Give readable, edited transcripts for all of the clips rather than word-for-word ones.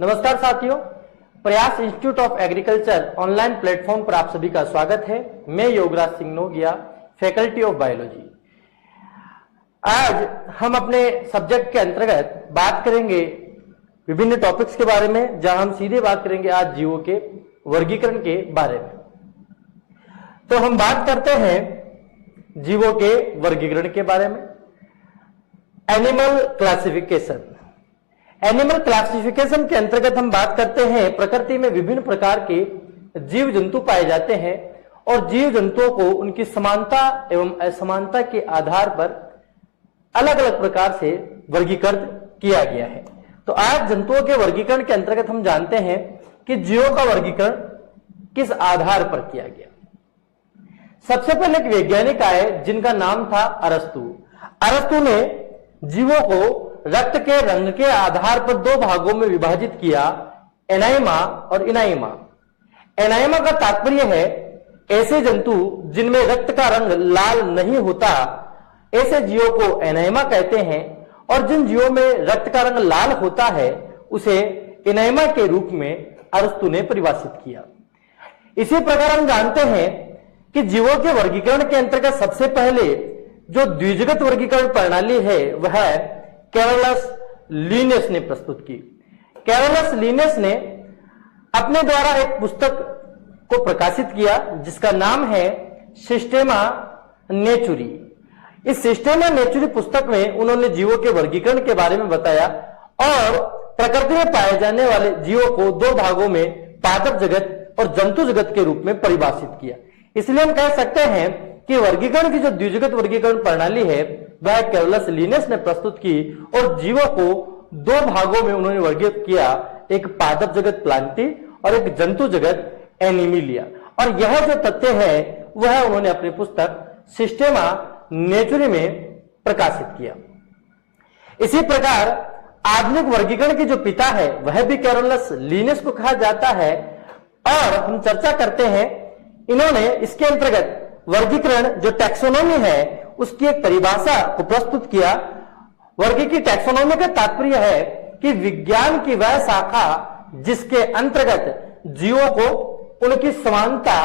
नमस्कार साथियों, प्रयास institute of agriculture online platform पर आप सभी का स्वागत है। मैं Yograj Singh Nogia, faculty of biology. आज हम अपने सब्जेक्ट के अंतर्गत बात करेंगे विभिन्न टॉपिक्स के बारे में, जहां हम सीधे बात करेंगे आज जीवों के वर्गीकरण के बारे में। तो हम बात करते हैं जीवों के वर्गीकरण के बारे में। Animal classification. एनिमल क्लासिफिकेशन के अंतर्गत हम बात करते हैं प्रकृति में विभिन्न प्रकार के जीव जंतु पाए जाते हैं और जीव जंतुओं को उनकी समानता एवं असमानता के आधार पर अलग अलग प्रकार से वर्गीकृत किया गया है। तो आज जंतुओं के वर्गीकरण के अंतर्गत हम जानते हैं कि जीवों का वर्गीकरण किस आधार पर किया गया। सबसे पहले एक वैज्ञानिक आए जिनका नाम था अरस्तु। अरस्तु ने जीवों को रक्त के रंग के आधार पर दो भागों में विभाजित किया, एनाइमा और इनाइमा। एनाइमा का तात्पर्य है ऐसे जंतु जिनमें रक्त का रंग लाल नहीं होता, ऐसे जीवों को एनाइमा कहते हैं, और जिन जीवों में रक्त का रंग लाल होता है उसे इनाइमा के रूप में अरस्तु ने परिभाषित किया। इसी प्रकार हम जानते हैं कि जीवों के वर्गीकरण के अंतर्गत सबसे पहले जो द्विजगत वर्गीकरण प्रणाली है वह कैरोलस लिनेस ने प्रस्तुत की। कैरोलस लिनेस ने अपने द्वारा एक पुस्तक को प्रकाशित किया जिसका नाम है सिस्टेमा नेचुरी। इस सिस्टेमा नेचुरी पुस्तक में उन्होंने जीवों के वर्गीकरण के बारे में बताया और प्रकृति में पाए जाने वाले जीवों को दो भागों में पादप जगत और जंतु जगत के रूप में परिभाषित किया। इसलिए हम कह सकते हैं कि वर्गीकरण की जो द्विजगत वर्गीकरण प्रणाली है वह कैरोलस लिनेस ने प्रस्तुत की और जीवों को दो भागों में उन्होंने वर्गीकृत किया, एक पादप जगत प्लांटी और एक जंतु जगत एनिमिलिया। और यह जो तथ्य है वह उन्होंने अपनी पुस्तक सिस्टेमा नेचुरी में प्रकाशित किया। इसी प्रकार आधुनिक वर्गीकरण के जो पिता है वह भी कैरोलस लिनेस को कहा जाता है और हम चर्चा करते हैं। इन्होंने इसके अंतर्गत वर्गीकरण जो टैक्सोनॉमी है उसकी एक परिभाषा को प्रस्तुत किया। वर्गी की टैक्सोनॉमी का तात्पर्य है कि विज्ञान की वह शाखा जिसके अंतर्गत जीवों को उनकी समानता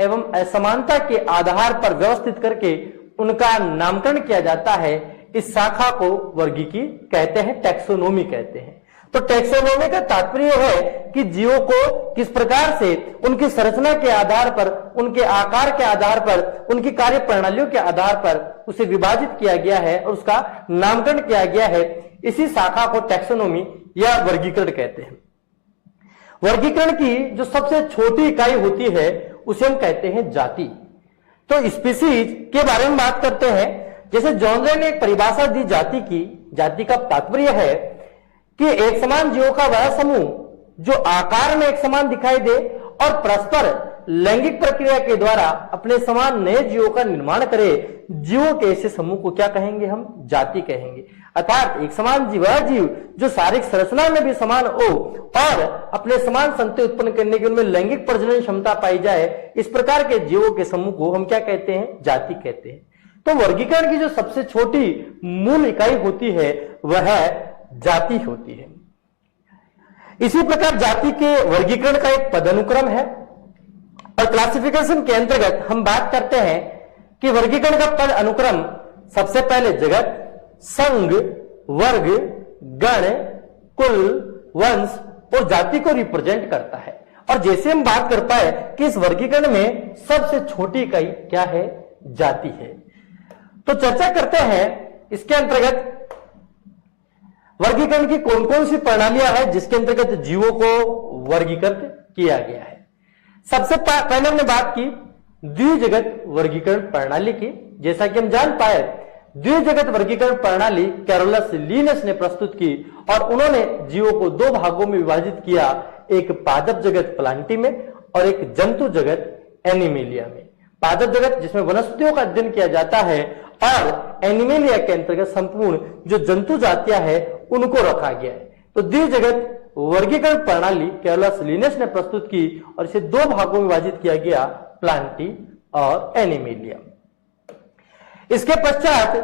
एवं असमानता के आधार पर व्यवस्थित करके उनका नामकरण किया जाता है, इस शाखा को वर्गीकी कहते हैं, टैक्सोनॉमी कहते हैं। तो टैक्सोनॉमी का तात्पर्य है कि जीवों को किस प्रकार से उनकी संरचना के आधार पर, उनके आकार के आधार पर, उनकी कार्य प्रणालियों के आधार पर उसे विभाजित किया गया है और उसका नामकरण किया गया है। इसी शाखा को टैक्सोनॉमी या वर्गीकरण कहते हैं। वर्गीकरण की जो सबसे छोटी इकाई होती है उसे हम कहते हैं जाति। तो स्पीसीज के बारे में बात करते हैं। जैसे जॉनरे ने एक परिभाषा दी जाति की। जाति का तात्पर्य है कि एक समान जीवों का वह समूह जो आकार में एक समान दिखाई दे और परस्पर लैंगिक प्रक्रिया के द्वारा अपने समान नए जीवों का निर्माण करे। जीवों के ऐसे समूह को क्या कहेंगे? हम जाति कहेंगे। अर्थात एक समान जीव वह जीव जो शारीरिक संरचना में भी समान हो और अपने समान संतति उत्पन्न करने के उनमें लैंगिक प्रजनन क्षमता पाई जाए, इस प्रकार के जीवों के समूह को हम क्या कहते हैं? जाति कहते हैं। तो वर्गीकरण की जो सबसे छोटी मूल इकाई होती है वह जाति होती है। इसी प्रकार जाति के वर्गीकरण का एक पदानुक्रम है और क्लासिफिकेशन के अंतर्गत हम बात करते हैं कि वर्गीकरण का पद अनुक्रम सबसे पहले जगत, संघ, वर्ग, गण, कुल, वंश और जाति को रिप्रेजेंट करता है। और जैसे हम बात कर पाए कि इस वर्गीकरण में सबसे छोटी इकाई क्या है? जाति है। तो चर्चा करते हैं इसके अंतर्गत वर्गीकरण की कौन कौन सी प्रणालियां हैं जिसके अंतर्गत जीवों को वर्गीकृत किया गया है। सबसे पहले हमने बात की द्विजगत वर्गीकरण प्रणाली की। जैसा कि हम जान पाए द्विजगत वर्गीकरण प्रणाली कैरोलस लिनेस ने प्रस्तुत की और उन्होंने जीवों को दो भागों में विभाजित किया, एक पादप जगत प्लांटी में और एक जंतु जगत एनिमिलिया में। पादप जगत जिसमें वनस्पतियों का अध्ययन किया जाता है और एनिमिलिया के अंतर्गत संपूर्ण जो जंतु जातियां हैं उनको रखा गया है। तो द्विजगत वर्गीकरण प्रणाली कैरोलस लिनेस ने प्रस्तुत की और इसे दो भागों में विभाजित किया गया, प्लांटी और एनिमिलिया। इसके पश्चात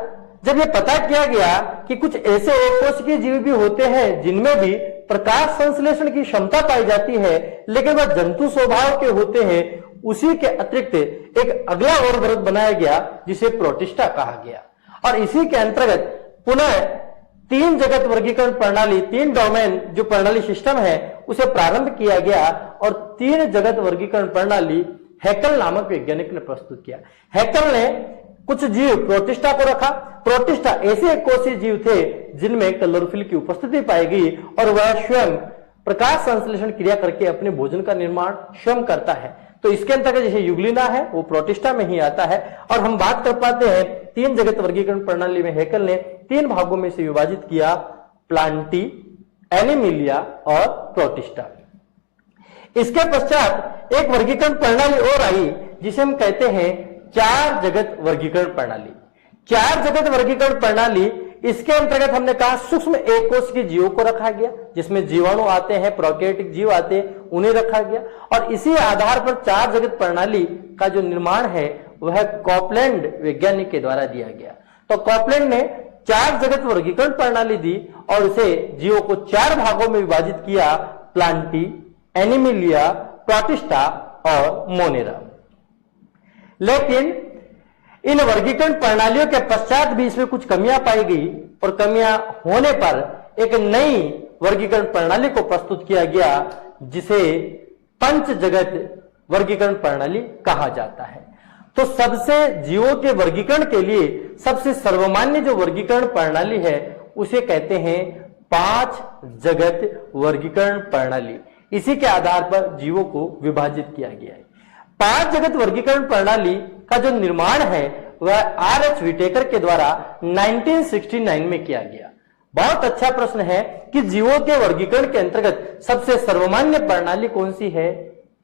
जब ये पता किया गया कि कुछ ऐसे एक कोशिकीय जीव भी होते हैं जिनमें भी प्रकाश संश्लेषण की क्षमता पाई जाती है, लेकिन वह जंतु स्वभाव के होते हैं। उसी के अतिरिक्त एक अगला और वर्ग बनाया गया जिसे प्रोटिस्टा कहा गया, और इसी के अंतर्गत पुनः 3 जगत वर्गीकरण प्रणाली, 3 डोमेन जो प्रणाली सिस्टम है उसे प्रारंभ किया गया, और 3 जगत वर्गीकरण प्रणाली हैकल नामक वैज्ञानिक ने प्रस्तुत किया। हैकल ने कुछ जीव प्रोटिस्टा को रखा। प्रोटिस्टा ऐसे कोषीय जीव थे जिनमें क्लोरोफिल की उपस्थिति पाई गई, और वह स्वयं प्रकाश संश्लेषण क्रिया करके अपने भोजन का निर्माण स्वयं करता है। तो इसके अंतर्गत जैसे युग्लिना है वो प्रोटिस्टा में ही आता है। और हम बात कर पाते हैं 3 जगत वर्गीकरण प्रणाली में हैकल ने 3 भागों में से विभाजित किया, प्लांटी, एनिमिलिया और प्रोटिस्टा। इसके पश्चात एक वर्गीकरण प्रणाली और आई जिसे हम कहते हैं 4 जगत वर्गीकरण प्रणाली। 4 जगत वर्गीकरण प्रणाली, इसके अंतर्गत हमने कहा सूक्ष्म एक कोशिकीय जीवों को रखा गया, जिसमें जीवाणु आते हैं, प्रोकैरियोटिक जीव आते हैं, उन्हें रखा गया। और इसी आधार पर 4 जगत प्रणाली का जो निर्माण है वह कॉपलैंड वैज्ञानिक के द्वारा दिया गया। तो कॉपलैंड ने 4 जगत वर्गीकरण प्रणाली दी और उसे जीवों को 4 भागों में विभाजित किया, प्लांटी, एनिमिलिया, प्रोटिस्टा और मोनेरा। लेकिन इन वर्गीकरण प्रणालियों के पश्चात भी इसमें कुछ कमियां पाई गई, और कमियां होने पर एक नई वर्गीकरण प्रणाली को प्रस्तुत किया गया जिसे पंच जगत वर्गीकरण प्रणाली कहा जाता है। तो सबसे जीवों के वर्गीकरण के लिए सबसे सर्वमान्य जो वर्गीकरण प्रणाली है उसे कहते हैं 5 जगत वर्गीकरण प्रणाली। इसी के आधार पर जीवों को विभाजित किया गया है। 5 जगत वर्गीकरण प्रणाली का जो निर्माण है वह R.H. विटेकर के द्वारा 1969 में किया गया। बहुत अच्छा प्रश्न है कि जीवों के वर्गीकरण के अंतर्गत सबसे सर्वमान्य प्रणाली कौन सी है?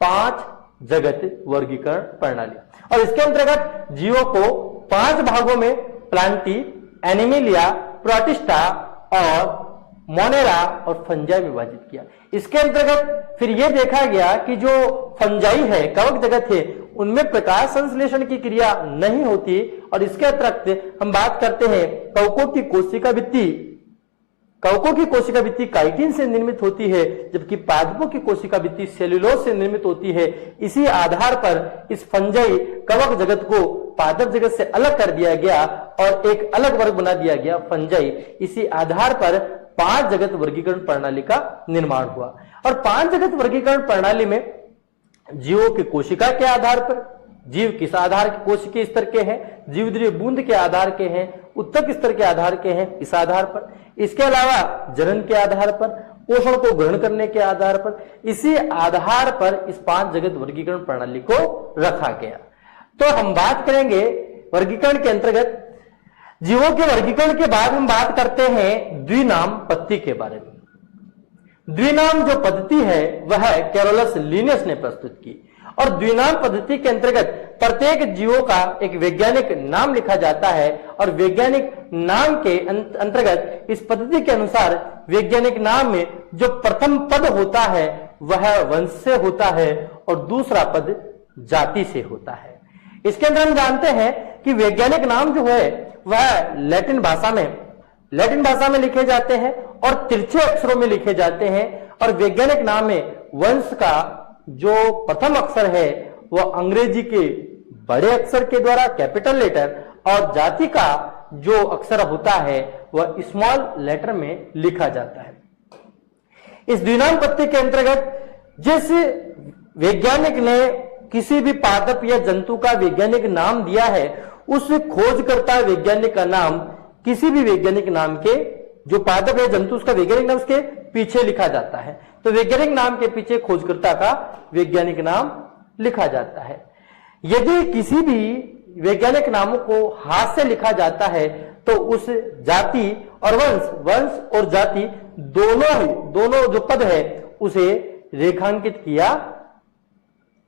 5 जगत वर्गीकरण प्रणाली। और इसके अंतर्गत जीवों को 5 भागों में प्लांटी, एनिमिलिया, प्रोटिस्टा और मोनेरा और फंजाई विभाजित किया। इसके अंतर्गत फिर यह देखा गया कि जो फंजाई है, कवक जगत है, उनमें प्रकाश संश्लेषण की क्रिया नहीं होती। और इसके अतिरिक्त हम बात करते हैं कवकों की कोशिका भित्ति। कवकों की कोशिका भित्ति काइटिन से निर्मित होती है, जबकि पादपों की कोशिका भित्ति सेल्यूलोज से निर्मित होती है। इसी आधार पर इस फंजाई कवक जगत को पादप जगत से अलग कर दिया गया और एक अलग वर्ग बना दिया गया, फंजाई। इसी आधार पर 5 जगत वर्गीकरण प्रणाली का निर्माण हुआ। और 5 जगत वर्गीकरण प्रणाली में जीवों की कोशिका के आधार पर, जीव किस आधार के कोशिकीय स्तर के हैं, जीवद्रीय बूंद के आधार के हैं, उत्तक स्तर के आधार के हैं, इस आधार पर। इसके अलावा जनन के आधार पर, पोषण को ग्रहण करने के आधार पर, इसी आधार पर इस 5 जगत वर्गीकरण प्रणाली को रखा गया। तो हम बात करेंगे वर्गीकरण के अंतर्गत जीवों के वर्गीकरण के बाद हम बात करते हैं द्विनाम पद्धति के बारे में। द्विनाम जो पद्धति है वह कैरोलस लिनियस ने प्रस्तुत की। और द्विनाम पद्धति के अंतर्गत प्रत्येक जीवों का एक वैज्ञानिक नाम लिखा जाता है, और वैज्ञानिक नाम के अंतर्गत इस पद्धति के अनुसार वैज्ञानिक नाम में जो प्रथम पद होता है वह वंश से होता है और दूसरा पद जाति से होता है। इसके अंदर हम जानते हैं कि वैज्ञानिक नाम जो है वह लैटिन भाषा में लिखे जाते हैं और तिरछे अक्षरों में लिखे जाते हैं। और वैज्ञानिक नाम में वंश का जो प्रथम अक्षर है वह अंग्रेजी के बड़े अक्षर के द्वारा, कैपिटल लेटर, और जाति का जो अक्षर होता है वह स्मॉल लेटर में लिखा जाता है। इस द्विनाम पद्धति के अंतर्गत जिस वैज्ञानिक ने किसी भी पादप या जंतु का वैज्ञानिक नाम दिया है उस खोजकर्ता वैज्ञानिक का नाम किसी भी वैज्ञानिक नाम के, जो पादप या जंतु उसका वैज्ञानिक नाम उसके पीछे लिखा जाता है। तो वैज्ञानिक नाम के पीछे खोजकर्ता का वैज्ञानिक नाम लिखा जाता है। यदि किसी भी वैज्ञानिक नामों को हाथ से लिखा जाता है तो उस जाति और वंश और जाति दोनों जो पद है उसे रेखांकित किया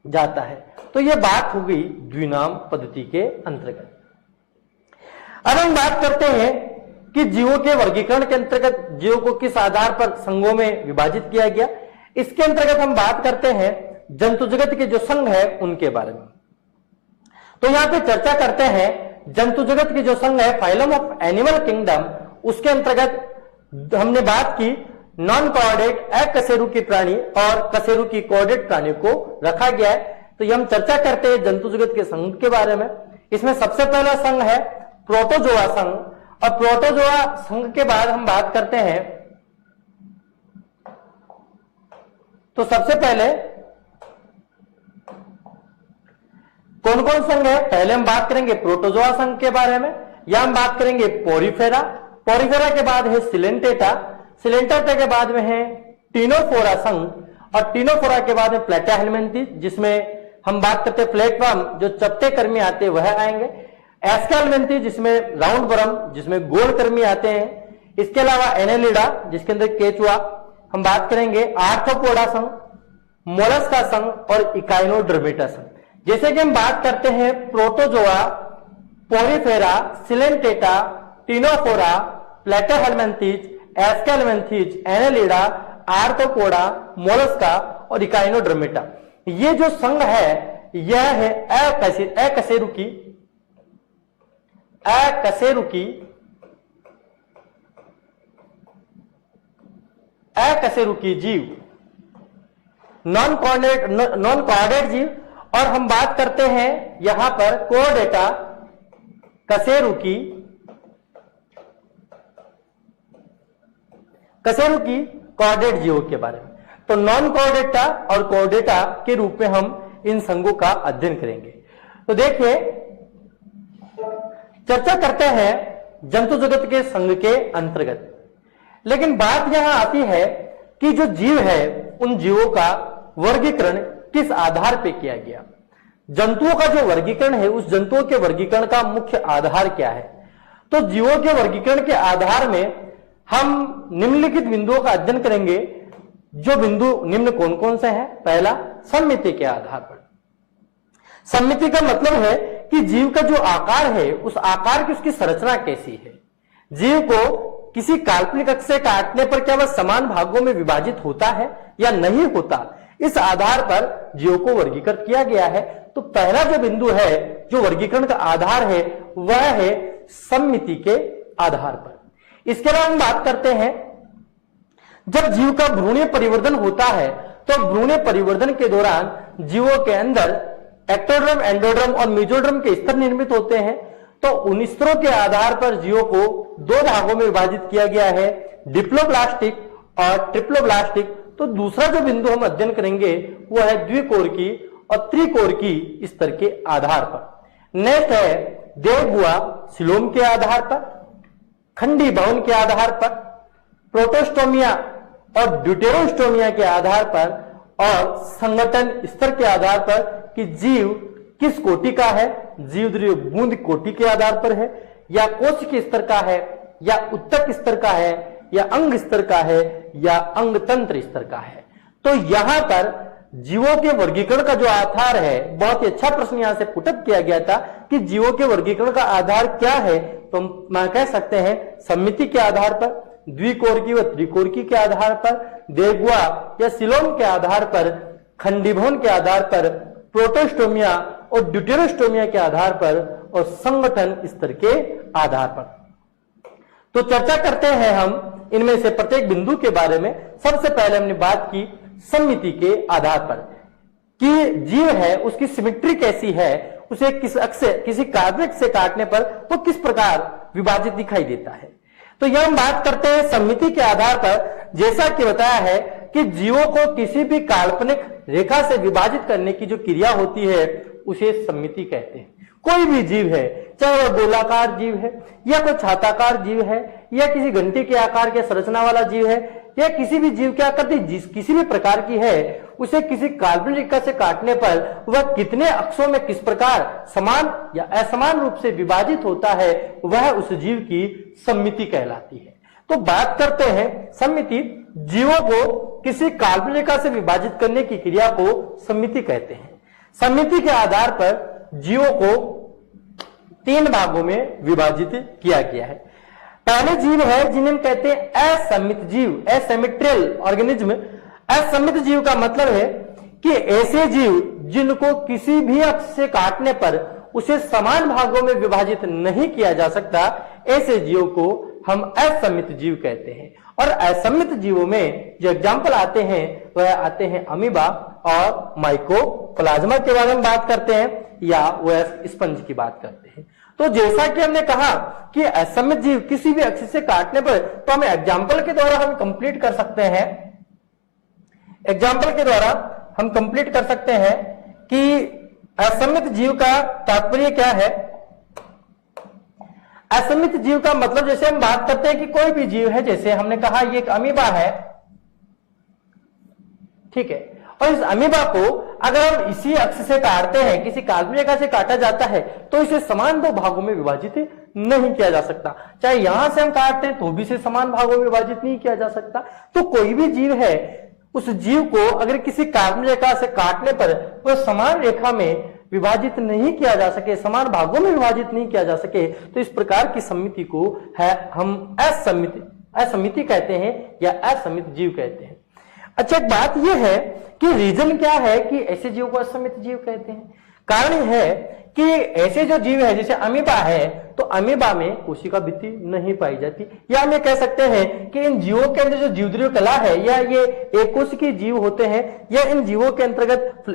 जाता है। तो यह बात हो गई द्विनाम पद्धति के अंतर्गत। अब हम बात करते हैं कि जीवों के वर्गीकरण के अंतर्गत जीवों को किस आधार पर संघों में विभाजित किया गया। इसके अंतर्गत हम बात करते हैं जंतु जगत के जो संघ है उनके बारे में। तो यहां पे चर्चा करते हैं जंतु जगत की जो संघ है फाइलम ऑफ एनिमल किंगडम, उसके अंतर्गत हमने बात की नॉन कोऑर्डिनेट अकशेरुकी प्राणी और कशेरुकी कोऑर्डिनेट प्राणी को रखा गया है। तो ये हम चर्चा करते हैं जंतु जगत के संघ के बारे में। इसमें सबसे पहला संघ है प्रोटोजोआ संघ, और प्रोटोजोआ संघ के बाद हम बात करते हैं, तो सबसे पहले कौन कौन संघ है, पहले हम बात करेंगे प्रोटोजोआ संघ के बारे में, या हम बात करेंगे पोरिफेरा, पोरिफेरा के बाद है सिलेंटेटा, सिलेंटेटा के बाद में है टीनोफोरा संघ, और टीनोफोरा के बाद में प्लेटाहेलमिन्थेस, जिसमें हम बात करते हैं प्लेटफॉर्म जो चपटे कर्मी आते हैं वह आएंगे, एस्केलमेंथेस जिसमें राउंड वर्म जिसमें गोल कर्मी आते हैं, इसके अलावा एनेलिडा जिसके अंदर केचुआ, हम बात करेंगे आर्थ्रोपोडा संघ, मोलस्का संघ और इकाइनोडर्मेटा संघ। जैसे कि हम बात करते हैं Protozoa, Porifera, Coelenterata, Ctenophora, Platyhelminthes, Aschelminthes, Annelida, Arthropoda, Mollusca और इकाइनोडर्मेटा। ये जो संघ है यह है अकशेरुकी जीव, नॉन कोऑर्डिनेट जीव। और हम बात करते हैं यहां पर कोऑर्डिनेटा, कशेरुकी कोऑर्डिनेट जीवों के बारे में। तो नॉन कोऑर्डिनेटा और कोऑर्डिनेटा के रूप में हम इन संघों का अध्ययन करेंगे। तो देखिए, चर्चा करते हैं जंतु जगत के संघ के अंतर्गत, लेकिन बात यहां आती है कि जो जीव है उन जीवों का वर्गीकरण किस आधार पर किया गया। जंतुओं का जो वर्गीकरण है उस जंतुओं के वर्गीकरण का मुख्य आधार क्या है। तो जीवों के वर्गीकरण के आधार में हम निम्नलिखित बिंदुओं का अध्ययन करेंगे। जो बिंदु निम्न कौन कौन से हैं? पहला, सम्मिति के आधार पर। सम्मिति का मतलब है कि जीव का जो आकार है उस आकार की उसकी संरचना कैसी है। जीव को किसी काल्पनिक अक्ष से काटने पर क्या वह समान भागों में विभाजित होता है या नहीं होता, इस आधार पर जीवों को वर्गीकृत किया गया है। तो पहला जो बिंदु है जो वर्गीकरण का आधार है वह है सम्मिति के आधार पर। इसके अलावा हम बात करते हैं, जब जीव का भ्रूणीय परिवर्तन होता है तो भ्रूणीय परिवर्तन के दौरान जीवों के अंदर एक्टोडर्म, एंडोडर्म और मेसोडर्म के स्तर निर्मित होते हैं। तो उन स्तरों के आधार पर जीवों को दो भागों में विभाजित किया गया है, डिप्लोब्लास्टिक और ट्रिप्लोब्लास्टिक। तो दूसरा जो बिंदु हम अध्ययन करेंगे वह है द्विकोरकी और त्रिकोरकी स्तर के आधार पर। नेक्स्ट है देवगुआ सिलोम के आधार पर, खंडी भवन के आधार पर, प्रोटोस्टोमिया और ड्यूटेरोस्टोमिया के आधार पर, और संगठन स्तर के आधार पर कि जीव किस कोटि का है, जीव द्रव्य बूंद कोटि के आधार पर है, या कोशिकीय स्तर का है, या उत्तक स्तर का है, या अंग स्तर का है, या अंग तंत्र स्तर का है। तो यहां पर जीवों के वर्गीकरण का जो आधार है, बहुत ही अच्छा प्रश्न यहां से पुटअप किया गया था कि जीवों के वर्गीकरण का आधार क्या है। तो हम कह सकते हैं सम्मिति के आधार पर, द्विकोरकी व त्रिकोरकी के आधार पर, देवगुआ या सिलोम के आधार पर, खंडीभवन के आधार पर, प्रोटोस्टोमिया और ड्यूटेरोस्टोमिया के आधार पर, और संगठन स्तर के आधार पर। तो चर्चा करते हैं हम इनमें से प्रत्येक बिंदु के बारे में। सबसे पहले हमने बात की सम्मिति के आधार पर कि जीव है उसकी सिमेट्री कैसी है, उसे किस अक्ष से, किसी काल्पनिक से काटने पर वो किस प्रकार विभाजित दिखाई देता है। तो यह हम बात करते हैं सम्मिति के आधार पर। जैसा कि बताया है कि जीवों को किसी भी काल्पनिक रेखा से विभाजित करने की जो क्रिया होती है उसे सम्मिति कहते हैं। कोई भी जीव है, चाहे वह गोलाकार जीव है या कोई छाताकार जीव है या किसी घंटी के आकार के संरचना वाला जीव है, या किसी भी जीव की आकृति किसी भी प्रकार की है, उसे किसी काल्पनिक रेखा से काटने पर वह कितने अक्षों में किस प्रकार समान या असमान रूप से विभाजित होता है, वह उस जीव की सम्मिति कहलाती है। तो बात करते हैं सम्मिति, जीवों को किसी काल्पनिक रेखा से विभाजित करने की क्रिया को सम्मिति कहते हैं। सम्मिति के आधार पर जीवों को तीन भागों में विभाजित किया गया है। पहले जीव है जिन्हें हम कहते हैं असम्मित जीव, एसिमेट्रियल ऑर्गेनिज्म। असम्मित जीव का मतलब है कि ऐसे जीव जिनको किसी भी अक्ष से काटने पर उसे समान भागों में विभाजित नहीं किया जा सकता, ऐसे जीवों को हम असम्मित जीव कहते हैं। और असमित जीवों में जो एग्जाम्पल आते हैं वह आते हैं अमीबा और माइकोप्लाज्मा के बारे में बात करते हैं या वयस्क स्पंज की बात करते हैं। तो जैसा कि हमने कहा कि असमित जीव किसी भी अक्ष से काटने पर तो हम एग्जाम्पल के द्वारा हम कंप्लीट कर सकते हैं, एग्जाम्पल के द्वारा हम कंप्लीट कर सकते हैं कि असमित जीव का तात्पर्य क्या है। असमित जीव का मतलब जैसे हम बात करते हैं कि कोई भी जीव है, जैसे हमने कहा ये एक अमीबा है, ठीक है, और इस अमीबा को अगर हम इसी अक्ष से काटते हैं, किसी काल्पनिक रेखा से काटा जाता है तो इसे समान दो भागों में विभाजित नहीं किया जा सकता। चाहे यहां से हम काटते हैं तो भी इसे समान भागों में विभाजित नहीं किया जा सकता। तो कोई भी जीव है, उस जीव को अगर किसी काल्पनिक रेखा से काटने पर वह समान रेखा में विभाजित नहीं किया जा सके, समान भागों में विभाजित नहीं किया जा सके, तो इस प्रकार की समिति को है हम असमिति कहते हैं या असमित जीव कहते हैं। अच्छा, एक बात यह है कि रीजन क्या है कि ऐसे जीव को असमित जीव कहते हैं। कारण यह है कि ऐसे जो जीव है जैसे अमीबा है, तो अमीबा में कोशिका भित्ति नहीं पाई जाती, या हम ये कह सकते हैं कि इन जीवों के अंदर जो जीवद्रीय कला है या ये एक कोशिकीय जीव होते हैं, या इन जीवों के अंतर्गत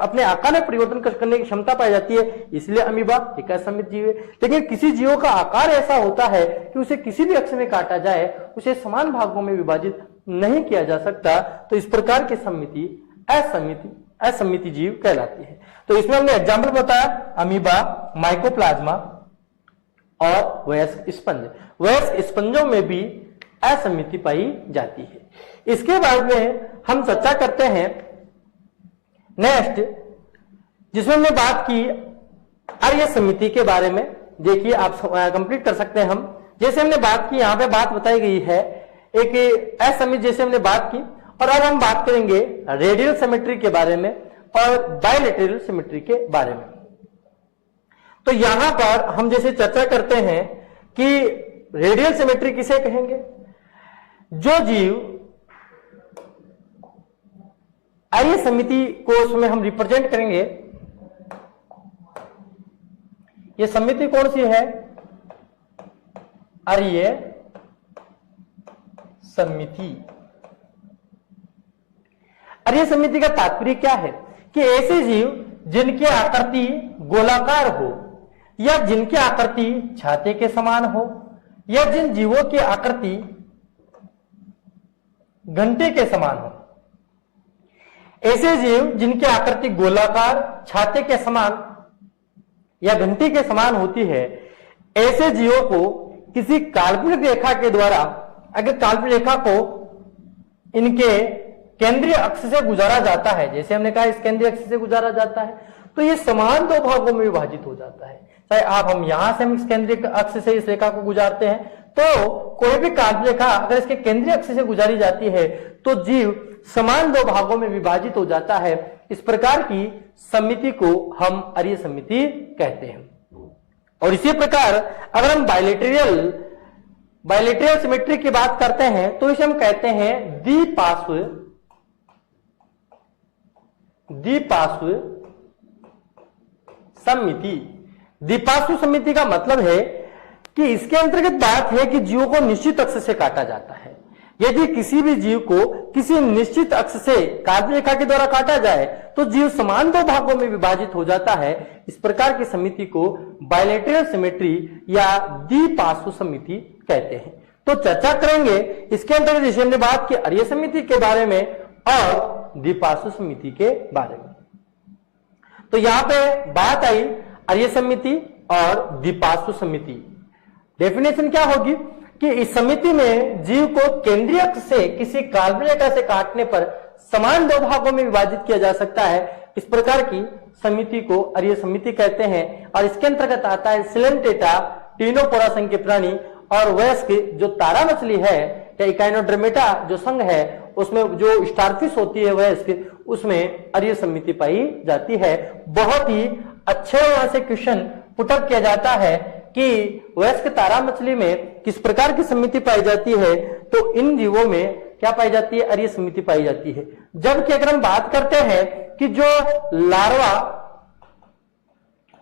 अपने आकार में परिवर्तन करने की क्षमता पाई जाती है, इसलिए अमीबा एक असमित जीव है। लेकिन किसी जीवों का आकार ऐसा होता है कि उसे किसी भी अक्ष में काटा जाए उसे समान भागों में विभाजित नहीं किया जा सकता, तो इस प्रकार की समिति असमिति जीव कहलाती है। तो इसमें हमने एग्जाम्पल बताया अमीबा, माइकोप्लाज्मा और वयस्क स्पंज। वयस्क स्पंजों में भी असमिति पाई जाती है। इसके बाद में हम चर्चा करते हैं नेक्स्ट, जिसमें हमने बात की आर्य समिति के बारे में। देखिए आप कंप्लीट कर सकते हैं हम, जैसे हमने बात की, यहां पे बात बताई गई है एक असमित, जैसे हमने बात की, और अब हम बात करेंगे रेडियल सिमेट्री के बारे में और बायलैटरल सिमेट्री के बारे में। तो यहां पर हम जैसे चर्चा करते हैं कि रेडियल सिमेट्री किसे कहेंगे, जो जीव आर्य समिति को उसमें हम रिप्रेजेंट करेंगे। ये समिति कौन सी है, आर्य समिति। आर्य समिति का तात्पर्य क्या है कि ऐसे जीव जिनकी आकृति गोलाकार हो या जिनकी आकृति छाते के समान हो या जिन जीवों की आकृति घंटे के समान हो, ऐसे जीव जिनकी आकृति गोलाकार, छाते के समान या घंटी के समान होती है, ऐसे जीवों को किसी काल्पनिक रेखा के द्वारा अगर काल्पनिक रेखा को इनके केंद्रीय अक्ष से गुजारा जाता है, जैसे हमने कहा इस केंद्रीय अक्ष से गुजारा जाता है, तो ये समान दो भागों में विभाजित हो जाता है। चाहे आप हम यहां से हम इस केंद्रीय अक्ष से इस रेखा को गुजारते हैं, तो कोई भी काल्पनिक रेखा अगर इसके केंद्रीय अक्ष से गुजारी जाती है तो जीव समान दो भागों में विभाजित हो जाता है। इस प्रकार की समिति को हम आर्य समिति कहते हैं। और इसी प्रकार अगर हम बायलैटरल सिमेट्री की बात करते हैं तो इसे हम कहते हैं द्विपार्श्व समिति। द्विपार्श्व समिति का मतलब है कि इसके अंतर्गत बात है कि जीवों को निश्चित अक्ष से काटा जाता है। यदि किसी भी जीव को किसी निश्चित अक्ष से काल्पनिक रेखा के द्वारा काटा जाए तो जीव समान दो भागों में विभाजित हो जाता है। इस प्रकार की समिति को बायलैटरल सिमेट्री या द्विपार्श्व समिति कहते हैं। तो चर्चा करेंगे इसके अंतर्गत, जैसे हमने बात की आर्य समिति के बारे में और द्विपार्श्व समिति के बारे में। तो यहां पे बात आई आर्य समिति और द्विपार्श्व समिति। डेफिनेशन क्या होगी कि इस समिति में जीव को केंद्रीय अक्ष से किसी काल्पनिक रेखा से काटने पर समान दो भागों में विभाजित किया जा सकता है। इस प्रकार की समिति को आर्य समिति कहते हैं। और इसके अंतर्गत आता है सिलेंटेटा, टीनोपोरा संघ के प्राणी और वयस्क जो तारा मछली है या इकाइनोड्रमेटा जो संघ है उसमें जो स्टारफिश होती है वयस्क, उसमें आर्य समिति पाई जाती है। बहुत ही अच्छे यहां से क्वेश्चन पुटअप किया जाता है कि वयस्क तारा मछली में किस प्रकार की समिति पाई जाती है, तो इन जीवों में क्या पाई जाती है, आर्य समिति पाई जाती है। जबकि अगर हम बात करते हैं कि जो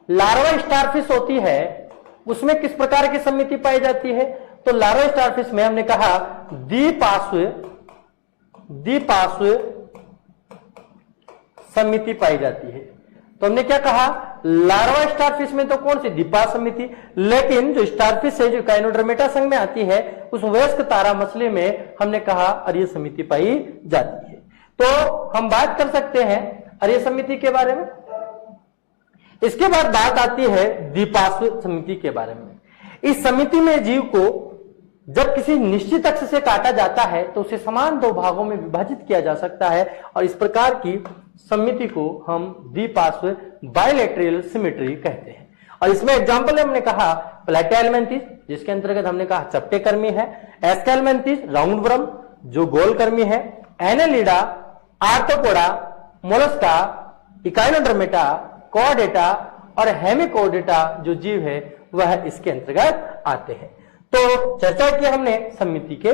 लार्वा स्टारफिश होती है उसमें किस प्रकार की समिति पाई जाती है, तो लार्वा स्टारफिश में हमने कहा द्विपार्श्व समिति पाई जाती है। तो हमने क्या कहा, लार्वा स्टारफिश में तो कौन सी द्विपार्श्व समिति, लेकिन जो स्टारफिश है जो गायनोडर्मेटा संघ में आती है उस वयस्क तारा मछली में हमने कहा अरीय समिति पाई जाती है। तो हम बात कर सकते हैं अरीय समिति के बारे में। इसके बाद बात आती है द्विपार्श्व समिति के बारे में। इस समिति में जीव को जब किसी निश्चित अक्ष से काटा जाता है तो उसे समान दो भागों में विभाजित किया जा सकता है और इस प्रकार की समिति को हम द्विपार्श्व बायलैटरल सिमेट्री कहते हैं। और इसमें एग्जांपल हमने कहा प्लैटिहेल्मिन्थस जिसके अंतर्गत हमने कहा चपटे कर्मी है, एस्केल्मिन्थस राउंड वर्म जो गोल कर्मी है, Annelida, Arthropoda, Mollusca, Echinodermata, Chordata और हेमिकोडेटा जो जीव है वह इसके अंतर्गत आते हैं। तो चर्चा की हमने समिति के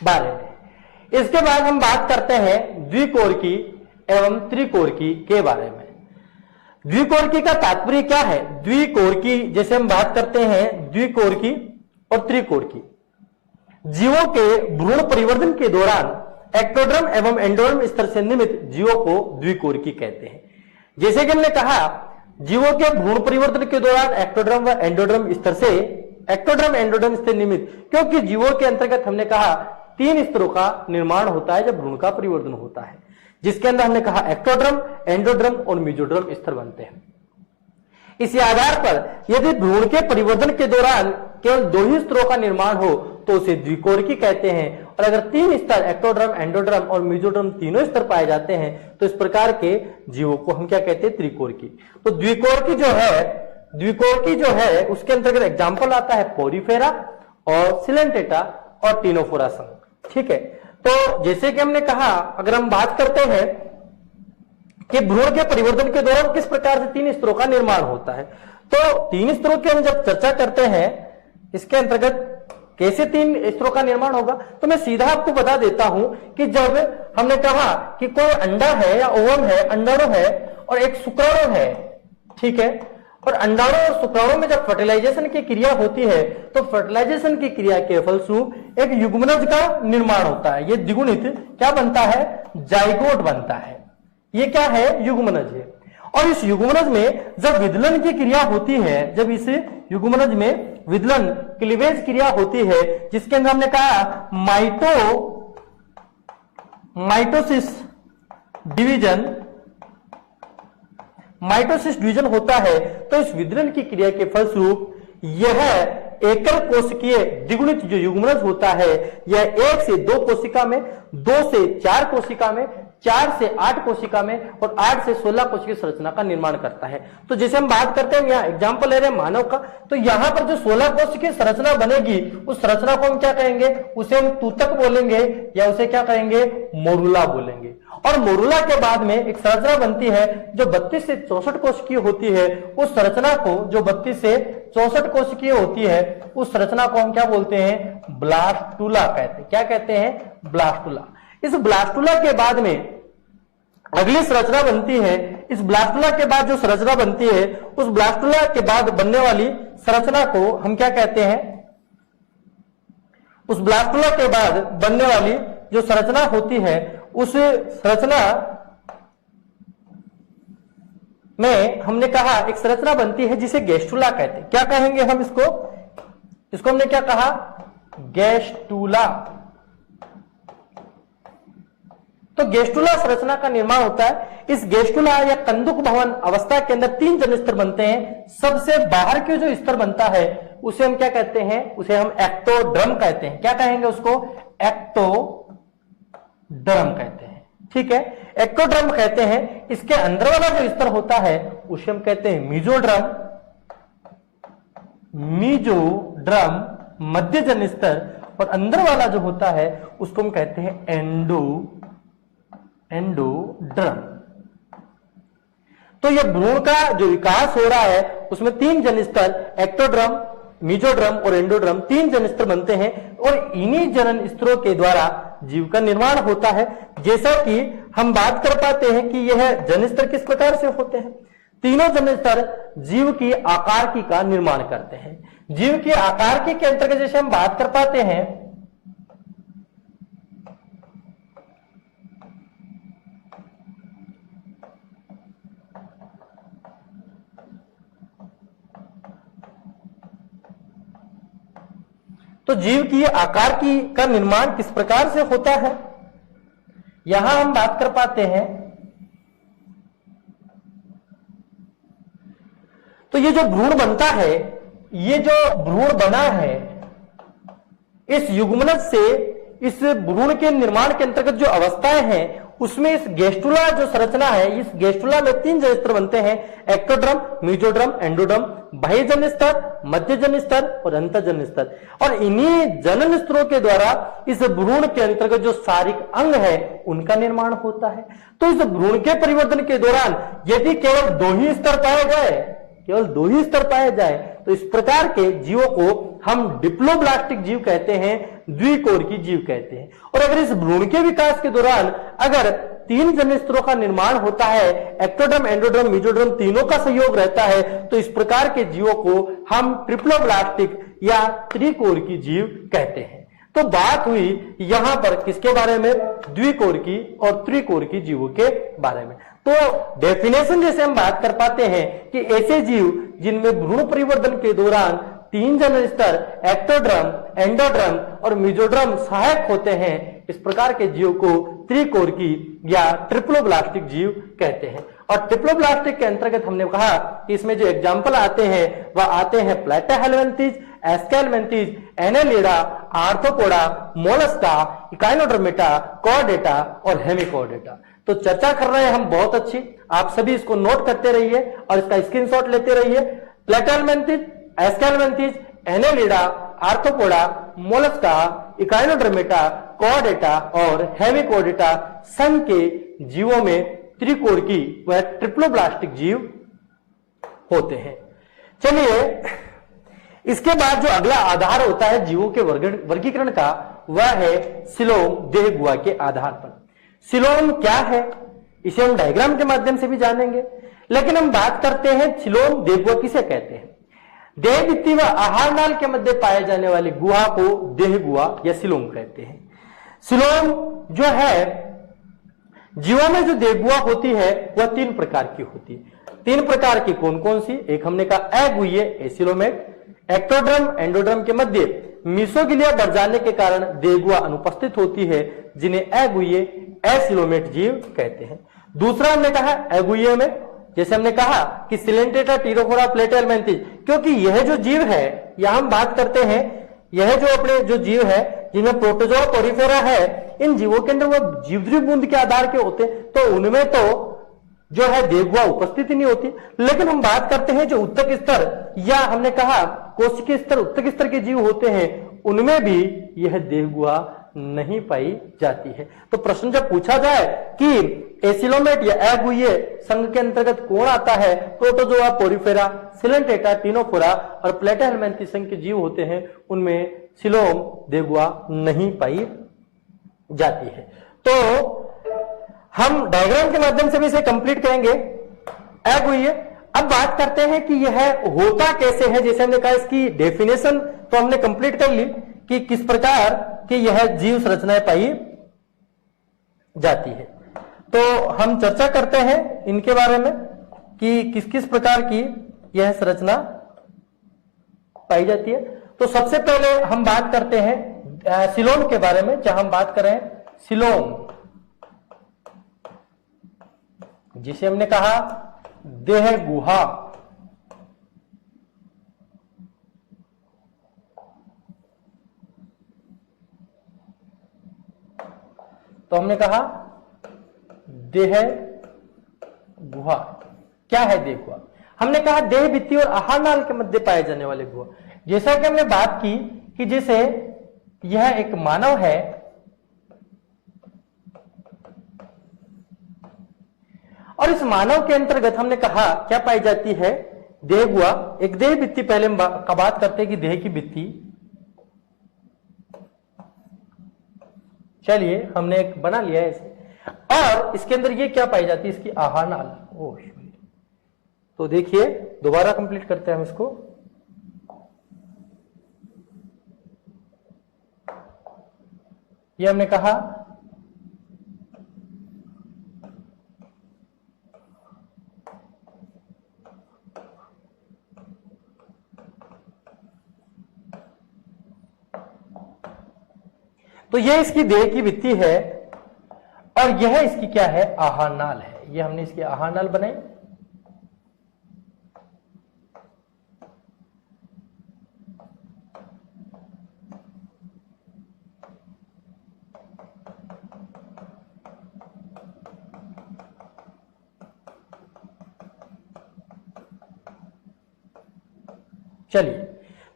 बारे में। इसके बाद हम बात करते हैं द्विकोरकी एवं त्रिकोरकी के बारे में। द्विकोरकी का तात्पर्य क्या है? द्विकोरकी जैसे हम बात करते हैं द्विकोरकी और त्रिकोरकी, जीवों के भ्रूण परिवर्तन के दौरान एक्टोडर्म एवं एंडोडर्म स्तर से निर्मित जीवों को द्विकोरकी कहते हैं। जैसे कि हमने कहा जीवों के भ्रूण परिवर्तन के दौरान एक्टोडर्म व एंडोडर्म स्तर से एंडोडर्म स्तर निर्मित, क्योंकि जीवों के अंतर्गत हमने कहा 3 स्तरों का निर्माण होता है जब भ्रूण का परिवर्तन होता है, जिसके अंदर हमने कहा एक्टोडर्म, एंडोडर्म और मेसोडर्म स्तर बनते हैं। इसी आधार पर यदि भ्रूण के परिवर्तन के दौरान केवल 2 ही स्तरों का निर्माण हो तो उसे द्विकोरकी कहते हैं, और अगर 3 स्तर एक्टोडर्म, एंडोडर्म और मेसोडर्म तीनों स्तर पाए जाते हैं तो इस प्रकार के जीवों को हम क्या कहते हैं? त्रिकोरकी। तो द्विकोरकी जो है उसके अंतर्गत एग्जाम्पल आता है पोरीफेरा और सिलेंटेटा और टिनोफोरा संघ। ठीक है, तो जैसे कि हमने कहा अगर हम बात करते हैं कि भ्रूण के परिवर्तन के दौरान किस प्रकार से 3 स्तरों का निर्माण होता है, तो 3 स्तरों की हम जब चर्चा करते हैं इसके अंतर्गत कैसे 3 स्तरों का निर्माण होगा, तो मैं सीधा आपको बता देता हूं कि जब हमने कहा कि कोई अंडा है या ओवम है, अंडाणु है और एक शुक्राणु है, ठीक है, और अंडाणु और शुक्राणु में जब फर्टिलाइजेशन की क्रिया होती है तो फर्टिलाइजेशन की क्रिया के फलस्वरूप एक युग्मनज का निर्माण होता है। ये द्विगुणित क्या बनता है? जाइगोट बनता है। ये क्या है? युग्मनज है। और इस युग्मनज में जब विदलन की क्रिया होती है, जब इस युग्मनज में विदलन क्लीवेज क्रिया होती है जिसके अंदर हमने कहा माइटोसिस डिवीजन होता है, तो इस विदलन की क्रिया के फलस्वरूप यह एकल कोशिकीय द्विगुणित जो युग्मनज होता है यह 1 से 2 कोशिका में, 2 से 4 कोशिका में, 4 से 8 कोशिका में और 8 से 16 कोशिकीय संरचना का निर्माण करता है। तो जैसे हम बात करते हैं यहाँ एग्जांपल ले रहे हैं मानव का, तो यहाँ पर जो 16 कोशिकीय संरचना बनेगी उस संरचना को हम क्या कहेंगे? उसे हम तूतक बोलेंगे या उसे क्या कहेंगे? मोरुला बोलेंगे। और मोरुला के बाद में एक संरचना बनती है जो 32 से 64 कोशिकीय होती है। उस संरचना को जो 32 से 64 कोशिकीय होती है उस संरचना को हम क्या बोलते हैं? ब्लास्टुला कहते हैं। क्या कहते हैं? ब्लास्टुला। इस ब्लास्टुला के बाद में अगली संरचना बनती है। इस ब्लास्टुला के बाद जो संरचना बनती है उस ब्लास्टुला के बाद बनने वाली संरचना को हम क्या कहते हैं? उस ब्लास्टुला के बाद बनने वाली जो संरचना होती है उस संरचना में हमने कहा एक संरचना बनती है जिसे गैस्टुला कहते हैं। क्या कहेंगे हम इसको? इसको हमने क्या कहा? गैस्टुला। तो गैस्टुला संरचना का निर्माण होता है। इस गैस्टुला या कंदुक भवन अवस्था के अंदर 3 जन स्तर बनते हैं। सबसे बाहर के जो स्तर बनता है उसे हम क्या कहते हैं? उसे हम एक्टोडर्म कहते हैं। क्या कहेंगे उसको? एक्टोडर्म कहते हैं। ठीक है, एक्टोडर्म कहते हैं। इसके अंदर वाला जो स्तर होता है उसे हम कहते हैं मीजोड्रम मध्य जन स्तर, और अंदर वाला जो होता है उसको हम कहते हैं एंडोड्रम। तो ये भ्रूण का जो विकास हो रहा है उसमें 3 जन स्तर एक्टोड्रम, मीजोड्रम और एंडोड्रम 3 जन स्तर बनते हैं और इन्हीं जनन स्तरों के द्वारा जीव का निर्माण होता है। जैसा कि हम बात कर पाते हैं कि यह जन स्तर किस प्रकार से होते हैं। तीनों जन स्तर जीव की आकार की का निर्माण करते हैं। जीव की आकार की के अंतर्गत जैसे हम बात कर पाते हैं तो जीव की आकार की का निर्माण किस प्रकार से होता है, यहां हम बात कर पाते हैं। तो ये जो भ्रूण बनता है, ये जो भ्रूण बना है, इस युग्मनज से इस भ्रूण के निर्माण के अंतर्गत जो अवस्थाएं हैं उसमें इस गेस्टुला जो संरचना है, इस गेस्टुला में 3 जन स्तर बनते हैं, एक्टोड्रम, मेसोड्रम, एंडोड्रम, बाह्य जन स्तर, मध्य जन स्तर और अंतःजन स्तर। और इन्हीं जनन स्तरों के द्वारा इस भ्रूण के अंतर्गत जो शारीरिक अंग है उनका निर्माण होता है। तो इस भ्रूण के परिवर्तन के दौरान यदि केवल 2 ही स्तर पाए गए, केवल 2 ही स्तर पाए जाए, तो इस प्रकार के जीवों को हम डिप्लोब्लास्टिक जीव कहते हैं, द्विकोरकी जीव कहते हैं। और अगर इस भ्रूण के विकास के दौरान अगर 3 जन स्तरों का निर्माण होता है, एक्टोड्रम, एंडोड्रम, मेसोड्रम तीनों का सहयोग रहता है, तो इस प्रकार के जीवों को हम ट्रिप्लोब्लास्टिक या त्रिकोरकी जीव कहते हैं। तो बात हुई यहां पर किसके बारे में, द्विकोरकी और त्रिकोरकी जीवों के बारे में। तो डेफिनेशन जैसे हम बात कर पाते हैं कि ऐसे जीव जिनमें भ्रूण परिवर्तन के दौरान 3 जन स्तर एक्टोड्रम, एंडोड्रम और मेसोड्रम सहायक होते हैं, इस प्रकार के जीव को त्रिकोरकी या ट्रिप्लोब्लास्टिक जीव कहते हैं। और ट्रिप्लोब्लास्टिक के अंतर्गत हमने कहा कि इसमें जो एग्जाम्पल आते हैं वह आते हैं Platyhelminthes, Aschelminthes, Annelida, Arthropoda, Mollusca, Echinodermata, Chordata और हेमिकॉर्डेटा। तो चर्चा कर रहे हैं हम बहुत अच्छी, आप सभी इसको नोट करते रहिए और इसका स्क्रीनशॉट लेते रहिए। Platyhelminthes, Aschelminthes, Annelida, Arthropoda, Mollusca, Echinodermata, Chordata और हेमिकॉर्डेटा संघ के जीवों में त्रिकोरकी व ट्रिप्लोब्लास्टिक जीव होते हैं। चलिए इसके बाद जो अगला आधार होता है जीवों के वर्गीकरण का, वह है सिलोम देह गुहा के आधार पर। सिलोम क्या है इसे हम डायग्राम के माध्यम से भी जानेंगे, लेकिन हम बात करते हैं सिलोम देह गुहा किसे कहते हैं। देह भित्ति व आहार नाल के मध्य पाए जाने वाली गुहा को देह गुहा या सिलोम कहते हैं। सिलोम जो है जीवों में जो देह गुहा होती है वह 3 प्रकार की होती है। 3 प्रकार की कौन कौन सी, एक हमने कहा अगुह्य एसिलोमेट, एक्टोड्रम, एंडोड्रम के मध्य मीसोगिलिया बढ़ जाने के कारण देह गुहा अनुपस्थित होती है, जिन्हें अगुह्य एसिलोमेट जीव कहते हैं। दूसरा हमने कहा अगुह्य में, जैसे हमने कहा कि सिलेंटेटा, टीरोफोरा, प्लैटाहेलमिन्थेस, क्योंकि यह जो जीव है, यहां हम बात करते हैं, यह जो अपने जो जीव है जिनमें प्रोटोजोआ पोरिफेरा है, इन जीवों के अंदर वो जीवद्री बूंद के आधार के होते, तो उनमें तो जो है देह गुहा उपस्थित ही नहीं होती। लेकिन हम बात करते हैं जो उत्तक स्तर या हमने कहा कोशिकीय स्तर, उत्तक स्तर के जीव होते हैं, उनमें भी यह देह गुहा नहीं पाई जाती है। तो प्रश्न जब पूछा जाए कि एसिलोमेट या अगुह्य संघ के अंतर्गत कौन आता है, प्रोटोजोआ पोरिफेरा, सिलेंटेटा, टीनोफोरा और प्लैटाहेलमिन्थेस संघ के जीव होते हैं, उनमें सिलोम देह गुहा नहीं पाई जाती है। तो हम डायग्राम के माध्यम से भी इसे कंप्लीट करेंगे। अगुह्य, अब बात करते हैं कि यह होता कैसे है। जैसे हमने कहा इसकी डेफिनेशन तो हमने कंप्लीट कर ली कि किस प्रकार की यह जीव संरचनाएं पाई जाती है। तो हम चर्चा करते हैं इनके बारे में कि किस किस प्रकार की यह संरचना पाई जाती है। तो सबसे पहले हम बात करते हैं सिलोम के बारे में, जहां हम बात करें सिलोम, जिसे हमने कहा देह गुहा। तो हमने कहा देह गुहा, क्या है देह गुहा? हमने कहा देह भित्ति और आहार नाल के मध्य पाए जाने वाले गुहा। जैसा कि हमने बात की कि जैसे यह एक मानव है, और इस मानव के अंतर्गत हमने कहा क्या पाई जाती है, देह गुहा। एक देह भित्ति पहले हम बात करते हैं कि देह की भित्ति, चलिए हमने एक बना लिया है इसे, और इसके अंदर ये क्या पाई जाती है, इसकी आहार नाल। तो देखिए दोबारा कंप्लीट करते हैं हम इसको। ये हमने कहा तो ये इसकी देह की भित्ति है और यह इसकी क्या है, आहार नाल है। ये हमने इसकी आहार नाल बनाई। चलिए,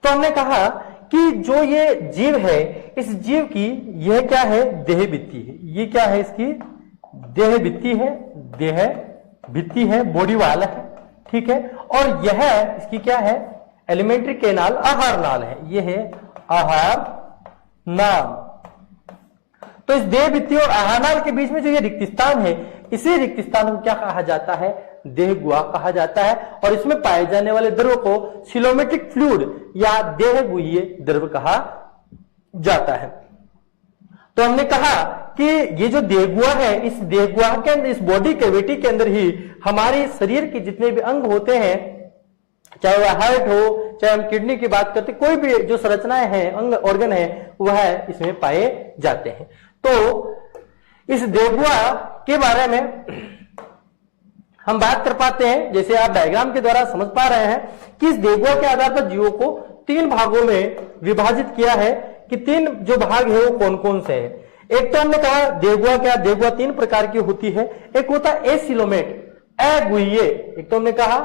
तो हमने कहा कि जो ये जीव है, इस जीव की यह क्या है, देह भित्ति है। ये क्या है, इसकी देह भित्ति है, देह भित्ति है, बॉडी वाल है, ठीक है। और यह इसकी क्या है, एलिमेंट्री कैनाल, आहार नाल है। यह है आहार नाल। तो इस देह भित्ति और आहार नाल के बीच में जो ये रिक्त स्थान है, इसी रिक्त स्थान को क्या कहा जाता है, देह गुहा कहा जाता है। और इसमें पाए जाने वाले द्रव को सिलोमेट्रिक फ्लूइड या देह गुहीय द्रव कहा जाता है। तो हमने कहा कि ये जो देह गुहा है, इस देह गुहा के अंदर, इस बॉडी कैविटी के अंदर ही हमारे शरीर के जितने भी अंग होते हैं, चाहे वह हार्ट हो, चाहे हम किडनी की बात करते, कोई भी जो संरचनाएं हैं, अंग ऑर्गन है, वह इसमें पाए जाते हैं। तो इस देह गुहा के बारे में हम बात कर पाते हैं, जैसे आप डायग्राम के द्वारा समझ पा रहे हैं कि इस देह गुहा के आधार पर जीवों को 3 भागों में विभाजित किया है कि 3 जो भाग है वो कौन कौन से हैं। एक तो हमने कहा देह गुहा, क्या देह गुहा 3 प्रकार की होती है। एक होता है एसिलोमेट, अगुहीय। एक तो हमने कहा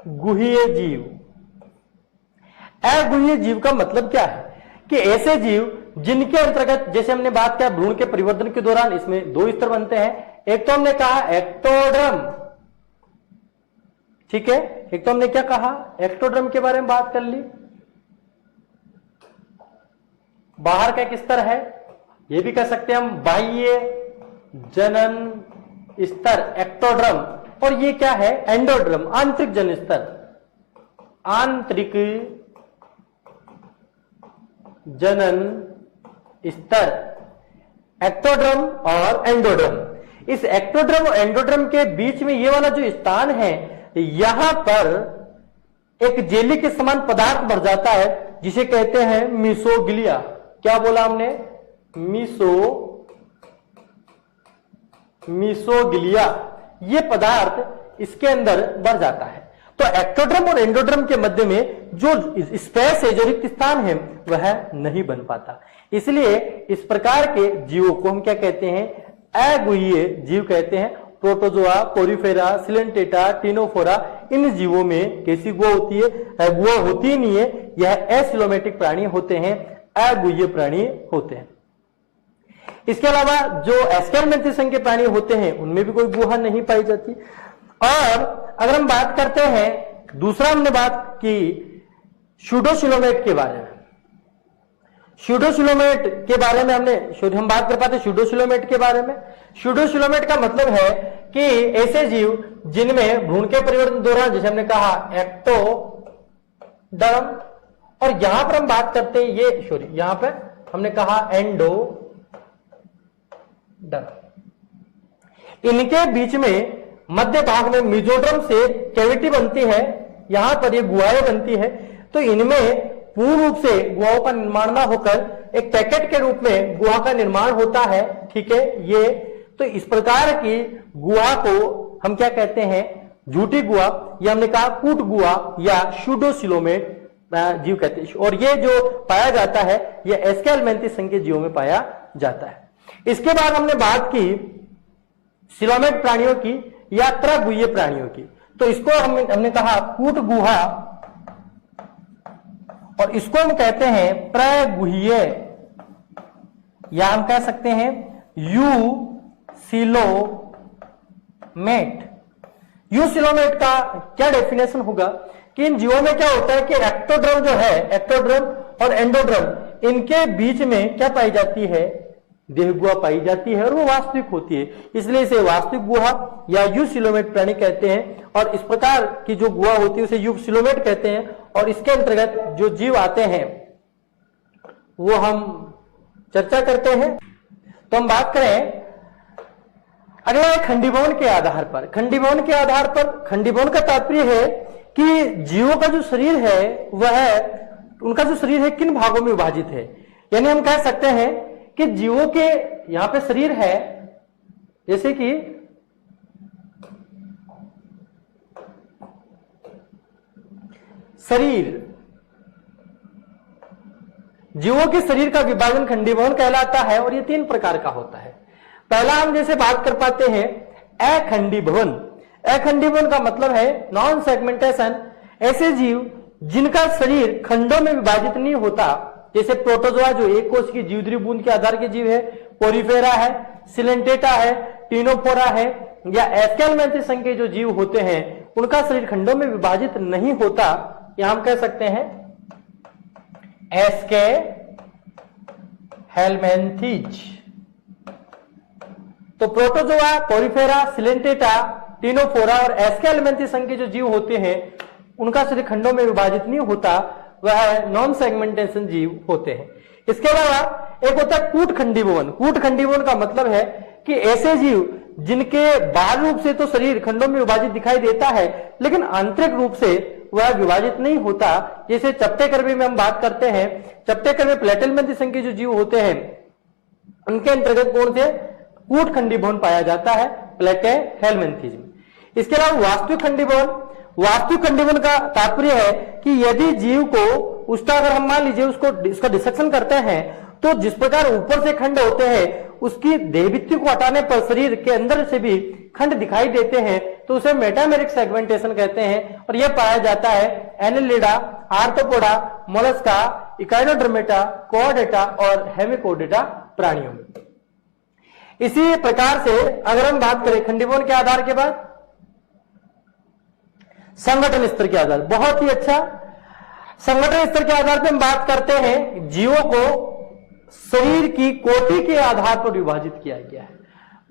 अगुहीय जीव। अगुहीय जीव का मतलब क्या है कि ऐसे जीव जिनके अंतर्गत, जैसे हमने बात किया भ्रूण के परिवर्तन के दौरान इसमें 2 स्तर बनते हैं। एक तो हमने कहा एक्टोडर्म, ठीक है। एक तो हमने क्या कहा, एक्टोडर्म के बारे में बात कर ली, बाहर का एक स्तर है। ये भी कह सकते हैं हम बाह्य जनन स्तर, एक्टोडर्म। और ये क्या है, एंडोड्रम, आंतरिक जनन स्तर, आंतरिक जनन स्तर, एक्टोड्रम और एंडोड्रम। इस एक्टोड्रम और एंडोड्रम के बीच में ये वाला जो स्थान है, यहां पर एक जेली के समान पदार्थ भर जाता है जिसे कहते हैं मीसोगिलिया। क्या बोला हमने, मीसोगिलिया। ये पदार्थ इसके अंदर भर जाता है। तो एक्टोड्रम और एंडोड्रम के मध्य में जो स्पेस है, जो रिक्त स्थान है, वह नहीं बन पाता। इसलिए इस प्रकार के जीवों को हम क्या कहते हैं, अगुहीय जीव कहते हैं। प्रोटोजोआ, कोरिफेरा, सिलेंटेटा, टिनोफोरा, इन जीवों में कैसी गुहा होती है, गुहा होती नहीं है। यह एसिलोमेटिक प्राणी होते हैं, अगुहीय प्राणी होते हैं। इसके अलावा जो एस्केलमेंथी संघ के प्राणी होते हैं, उनमें भी कोई गुहा नहीं पाई जाती। और अगर हम बात करते हैं, दूसरा हमने बात की स्यूडोसिलोमेट के बारे में। स्यूडोसिलोमेट के बारे में हम बात कर पाते हैं स्यूडोसिलोमेट के बारे में। स्यूडोसिलोमेट का मतलब है कि ऐसे जीव जिनमें भ्रूण के परिवर्तन दौरान, जैसे हमने कहा एक्टोडर्म, और यहां पर हम बात करते हैं यहां पर हमने कहा एंडोडर्म। इनके बीच में मध्य भाग में मेसोडर्म से कैविटी बनती है, यहां पर ये गुहाएं बनती है। तो इनमें पूर्ण रूप से गुहाओं का निर्माण ना होकर एक पैकेट के रूप में गुहा का निर्माण होता है, ठीक है। ये तो इस प्रकार की गुहा को हम क्या कहते हैं, झूठी गुहा, या हमने कहा कूट गुहा या स्यूडोसिलोमेट जीव कहते हैं। और ये जो पाया जाता है, ये एस्केलमेंथी संघ के जीवों में पाया जाता है। इसके बाद हमने बात की सिलोमेट प्राणियों की या त्रगुहीय प्राणियों की। तो इसको हमने कहा कूट गुहा, और इसको हम कहते हैं प्रगुहीय, या हम कह सकते हैं यूसिलोमेट। यूसिलोमेट का क्या डेफिनेशन होगा कि इन जीवों में क्या होता है कि एक्टोड्रम जो है, एक्टोड्रम और एंडोड्रम, इनके बीच में क्या पाई जाती है, देह गुहा पाई जाती है और वो वास्तविक होती है, इसलिए इसे वास्तविक गुहा या यूसिलोमेट प्राणी कहते हैं। और इस प्रकार की जो गुहा होती है उसे यूसिलोमेट कहते हैं। और इसके अंतर्गत जो जीव आते हैं वो हम चर्चा करते हैं। तो हम बात करें अगला है खंडीभवन के आधार पर। खंडीभवन के आधार पर, खंडीभवन का तात्पर्य है कि जीवों का जो शरीर है वह, उनका जो शरीर है किन भागों में विभाजित है। यानी हम कह सकते हैं कि जीवों के यहां पे शरीर है, जैसे कि शरीर, जीवों के शरीर का विभाजन खंडीभवन कहलाता है और ये 3 प्रकार का होता है। पहला हम जैसे बात कर पाते हैं अखंडीभवन। अखंडीभवन का मतलब है नॉन सेगमेंटेशन, ऐसे जीव जिनका शरीर खंडों में विभाजित नहीं होता, जैसे प्रोटोजोआ जो एक कोश की जीवद्री बूंद के आधार के जीव है, पोरीफेरा है, सिलेंटेटा है, टीनोफोरा है, या एस्केलमेंथिस संघ के जो जीव होते हैं उनका शरीर खंडों में विभाजित नहीं होता, या हम कह सकते हैं एस्केलमेंथिस। तो प्रोटोजोआ, पोरीफेरा, सिलेंटेटा, टीनोफोरा और एस्केलमेंथिस संघ के जो जीव होते हैं उनका शरीर खंडों में विभाजित नहीं होता, वह नॉन सेगमेंटेशन जीव होते हैं। इसके अलावा एक होता है कूट खंडीभवन। कूट खंडीभवन का मतलब है कि ऐसे जीव जिनके बाह्य रूप से तो शरीर खंडों में विभाजित दिखाई देता है लेकिन आंतरिक रूप से वह विभाजित नहीं होता, जैसे चपटेकर्मी में हम बात करते हैं। चपटेकर्मी प्लेटेलमेंथिस संघ के जो जीव होते हैं उनके अंतर्गत कौन से कूट खंडीभवन पाया जाता है, प्लेटेलमेंथिस। इसके अलावा वास्तविक खंडीभवन। वास्तविक खंडीभवन का तात्पर्य है कि यदि जीव को उसका, अगर हम मान लीजिए उसको इसका डिसेक्शन करते हैं तो जिस प्रकार ऊपर से खंड होते हैं उसकी देहभित्ति को हटाने पर शरीर के अंदर से भी खंड दिखाई देते हैं, तो उसे मेटामेरिक सेगमेंटेशन कहते हैं। और यह पाया जाता है एनेलिडा, आर्थ्रोपोडा, मोलस्का, इकाइनोडर्मेटा, कोऑडेटा और हेमिकोडेटा प्राणियों में। इसी प्रकार से अगर हम बात करें खंडीभवन के आधार के बाद संगठन स्तर के आधार, बहुत ही अच्छा। संगठन स्तर के आधार पर हम बात करते हैं जीवों को शरीर की कोटि के आधार पर विभाजित किया गया है।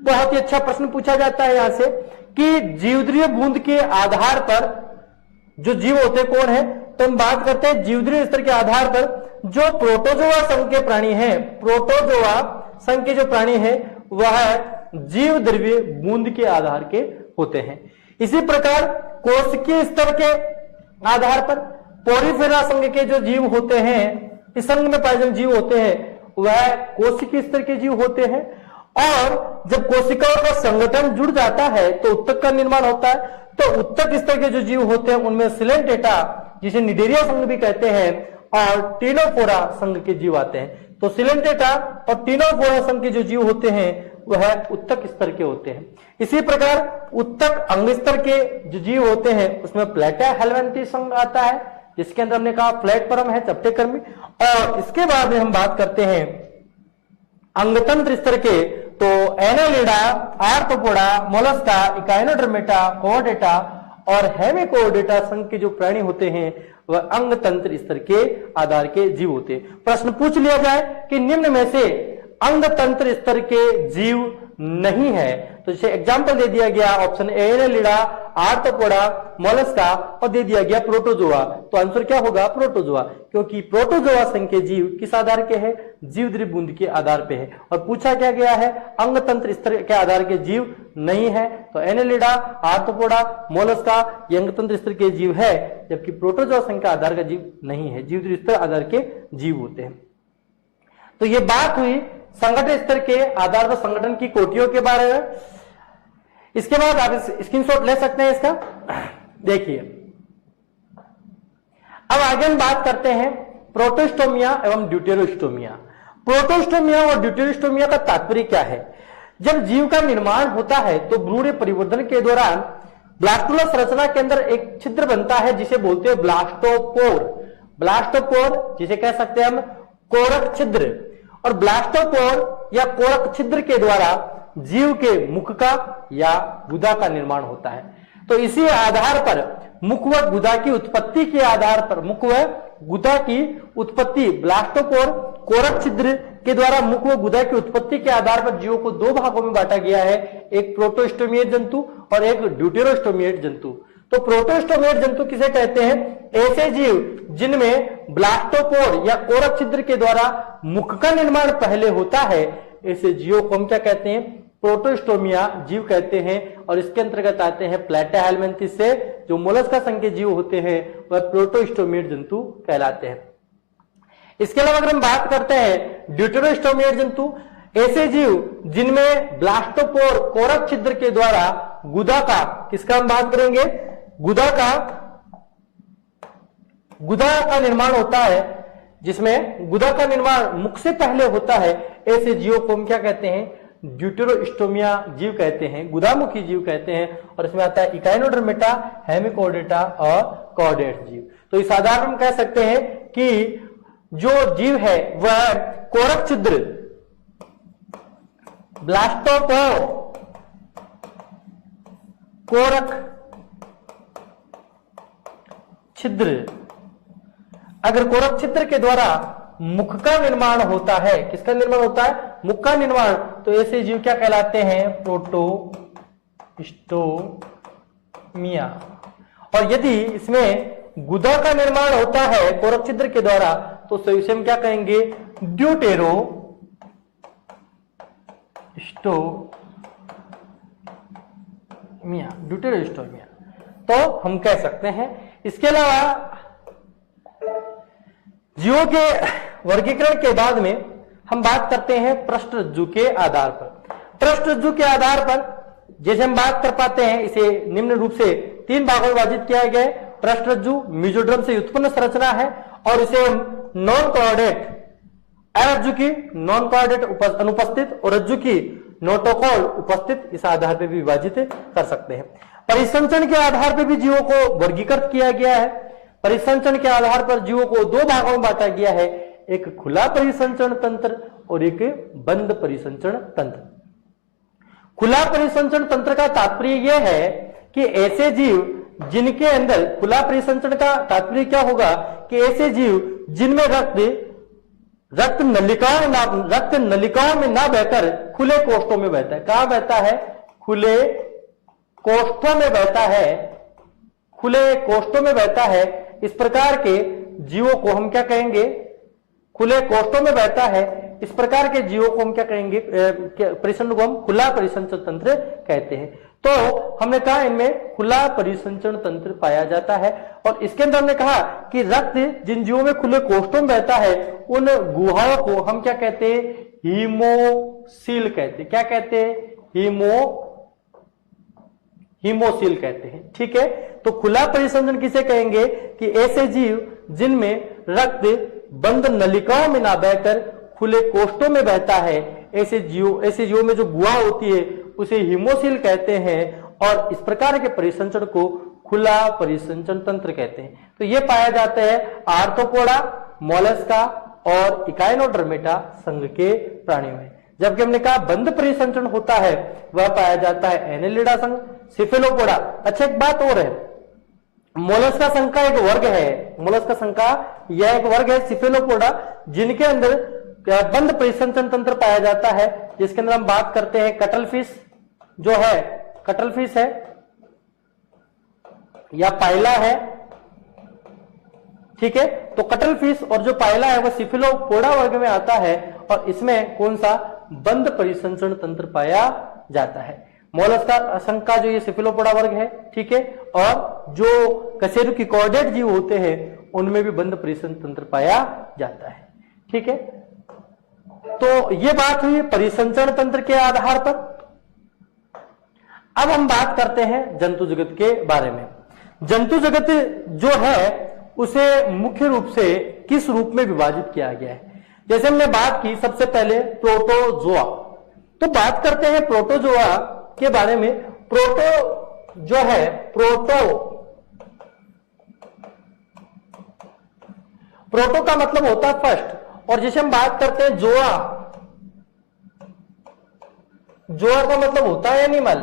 बहुत ही अच्छा प्रश्न पूछा जाता है यहां से कि जीवद्रीय बूंद के आधार पर जो जीव होते कौन है, तो हम बात करते हैं जीवद्रीय स्तर के आधार पर जो प्रोटोजोआ संघ के प्राणी हैं। प्रोटोजोआ संघ के जो प्राणी हैं वह जीव द्रव्य बूंद के आधार के होते हैं। इसी प्रकार कोशिकीय स्तर के आधार पर पोरीफेरा संघ के जो जीव होते हैं, इस संघ में पाए जो जीव होते हैं वह कोशिकीय स्तर के जीव होते हैं। और जब कोशिकाओं का संगठन जुड़ जाता है तो उत्तक का निर्माण होता है। तो उत्तक स्तर के जो जीव होते हैं उनमें सिलेंटेटा, जिसे निडेरिया संघ भी कहते हैं, और टीनोफोरा संघ के जीव आते हैं। तो सिलेंटेटा और टीनोफोरा संघ के जो जीव होते हैं वह उत्तक स्तर के होते हैं। इसी प्रकार उत्तक अंग स्तर के जो जीव होते हैं उसमें प्लेटेलमेंथिस संघ आता है, जिसके अंदर हमने कहा प्लेटफॉर्म है, चपटेकर्मी। और इसके बाद में हम बात करते हैं अंगतंत्र स्तर के, तो एनालिडा, आर्थ्रोपोडा, मोलस्का, इकाइनोडर्मेटा, कोऑडेटा और हेमिकोडेटा संघ के जो प्राणी होते हैं वह अंग तंत्र स्तर के आधार के जीव होते हैं। प्रश्न पूछ लिया जाए कि निम्न में से अंग तंत्र स्तर के जीव नहीं है, तो जैसे एग्जाम्पल दे दिया गया option A Annelida, arthropoda, Mollusca और दे दिया गया प्रोटोजोआ, तो आंसर क्या होगा प्रोटोजोआ, क्योंकि प्रोटोजोआ संघ के जीव किस आधार के हैं, जीवद्रव्य बूंद के आधार पे है। और पूछा क्या गया है अंग तंत्र स्तर के आधार के जीव नहीं है, तो एनालिडा, आर्थ्रोपोडा, मोलस्का ये अंग तंत्र स्तर के जीव है, जबकि प्रोटोजोआ संघ के आधार का जीव नहीं है, जीवद्रव्य स्तर आधार के जीव होते हैं। तो ये बात हुई संगठन स्तर के आधार पर संगठन की कोटियों के बारे में। इसके बाद आप स्क्रीनशॉट ले सकते हैं इसका, देखिए। अब आगे हम बात करते हैं प्रोटोस्टोमिया एवं ड्यूटेरोस्टोमिया। प्रोटोस्टोमिया और ड्यूटेरोस्टोमिया का तात्पर्य क्या है। जब जीव का निर्माण होता है तो भ्रूण परिवर्धन के दौरान ब्लास्टुला संरचना के अंदर एक छिद्र बनता है जिसे बोलते हैं ब्लास्टोपोर। ब्लास्टोपोर जिसे कह सकते हैं हम कोरक छिद्र, और ब्लास्टोपोर या कोरक छिद्र के द्वारा जीव के मुख का या गुदा का निर्माण होता है। तो इसी आधार पर मुख व गुदा की उत्पत्ति के आधार पर मुख व गुदा की उत्पत्ति ब्लास्टोपोर, कोरक छिद्र के द्वारा मुख व गुदा की उत्पत्ति के आधार पर जीवों को दो भागों में बांटा गया है, एक प्रोटोस्टोमिएट जंतु और एक ड्यूटेरोस्टोमिएट जंतु। तो प्रोटोस्टोमिएट जंतु किसे कहते हैं? ऐसे जीव जिनमें ब्लास्टोपोर या कोरक छिद्र के द्वारा मुख का निर्माण पहले होता है, ऐसे जीवों को हम क्या कहते हैं? प्रोटोस्टोमिया जीव कहते हैं। और इसके अंतर्गत आते हैं प्लैटाहेलमिन्थिस से जो मोलस्का संघ के जीव होते हैं वह प्रोटोस्टोमिएट जंतु कहलाते हैं। इसके अलावा अगर हम बात करते हैं ड्यूटेरोस्टोमिएट जंतु, ऐसे जीव जिनमें ब्लास्टोपोर कोरक छिद्र के द्वारा गुदा का, किसका हम बात करेंगे? गुदा का निर्माण होता है, जिसमें गुदा का निर्माण मुख से पहले होता है, ऐसे जीवों को हम क्या कहते हैं? ड्यूटेरोस्टोमिया जीव कहते हैं, गुदामुखी जीव कहते हैं। और इसमें आता है इकाइनोडर्मेटा, हेमिकोडेटा और कॉर्डेट जीव। तो इस आधार पर हम कह सकते हैं कि जो जीव है वह कोरक छिद्र, ब्लास्टोपोर कोरक छिद्र, अगर कोरक छिद्र के द्वारा मुख का निर्माण होता है, किसका निर्माण होता है? मुख का निर्माण, तो ऐसे जीव क्या कहलाते हैं? प्रोटोस्टोमिया। और यदि इसमें गुदा का निर्माण होता है कोरक छिद्र के द्वारा, तो इसे हम क्या कहेंगे? ड्यूटेरोस्टोमिया तो हम कह सकते हैं। इसके अलावा जीवों के वर्गीकरण के बाद में हम बात करते हैं पृष्ठरज्जु के आधार पर। पृष्ठरज्जु के आधार पर जैसे हम बात कर पाते हैं, इसे निम्न रूप से तीन भागों में विभाजित किया गया है। पृष्ठरज्जु मेसोडर्म से उत्पन्न संरचना है और इसे हम नॉन कॉर्डेट, रज्जु की नॉन कॉर्डेट अनुपस्थित और रज्जु की नोटोकॉल उपस्थित, इस आधार पर भी विभाजित कर सकते हैं। परिसंचरण के आधार पर भी जीवों को वर्गीकृत किया गया है। परिसंचरण के आधार पर जीवों को दो भागों में बांटा गया है, एक खुला परिसंचरण तंत्र और एक बंद परिसंचरण तंत्र। खुला परिसंचरण तंत्र का तात्पर्य यह है कि ऐसे जीव जिनके अंदर, खुला परिसंचरण का तात्पर्य क्या होगा कि ऐसे जीव जिनमें रक्त नलिकाओं में ना बहकर खुले कोष्ठों में बहता है। कहां बहता है? खुले कोष्ठों में बहता है, खुले कोष्ठों में बहता है। इस प्रकार के जीवों को हम क्या कहेंगे? खुले कोष्ठों में बहता है। इस प्रकार के जीवों को हम क्या कहेंगे? परिसंचरण को हम खुला परिसंचरण तंत्र कहते हैं। तो हमने कहा इनमें खुला परिसंचरण तंत्र पाया जाता है। और इसके अंदर हमने कहा कि रक्त जिन जीवों में खुले कोष्ठों में बहता है, उन गुहाओं को हम क्या कहते हैं? हीमोसील कहते हैं। क्या कहते हैं? हीमोसील कहते हैं। ठीक है, तो खुला परिसंचरण किसे कहेंगे? कि ऐसे जीव जिनमें रक्त बंद नलिकाओं में ना बहकर खुले कोष्ठों में बहता है, ऐसे जीवों में जो गुहा होती है उसे हीमोसील कहते हैं। और इस प्रकार के परिसंचरण को खुला परिसंचरण तंत्र कहते हैं। तो ये पाया जाता है आर्थ्रोपोडा, मोलस्का और इकाइनोडर्मेटा संघ के प्राणियों में। जबकि हमने कहा बंद परिसंचरण होता है वह पाया जाता है एनेलिडा संघ, सिफेलोपोडा। अच्छा, एक बात और है, मोलस्का संघ का एक वर्ग है, मोलस्का संघ का यह एक वर्ग है सिफेलोपोडा, जिनके अंदर बंद परिसंचरण तंत्र पाया जाता है, जिसके अंदर हम बात करते हैं कटलफिश जो है, कटलफिश है या पाइला है। ठीक है, तो कटलफिश और जो पाइला है वह सिफेलोपोडा वर्ग में आता है और इसमें कौन सा? बंद परिसंचरण तंत्र पाया जाता है। मोलस्का संघ का जो ये सिफेलोपोडा वर्ग है, ठीक है, और जो कशेरुकी कॉर्डेट जीव होते हैं उनमें भी बंद परिसंचरण तंत्र पाया जाता है। ठीक है, तो ये बात हुई परिसंचरण तंत्र के आधार पर। अब हम बात करते हैं जंतु जगत के बारे में। जंतु जगत जो है उसे मुख्य रूप से किस रूप में विभाजित किया गया है? जैसे हमने बात की सबसे पहले प्रोटोजोआ, तो बात करते हैं प्रोटोजोआ के बारे में। प्रोटो जो है, प्रोटो का मतलब होता है फर्स्ट, और जैसे हम बात करते हैं जोआ, जोआ का मतलब होता है एनिमल।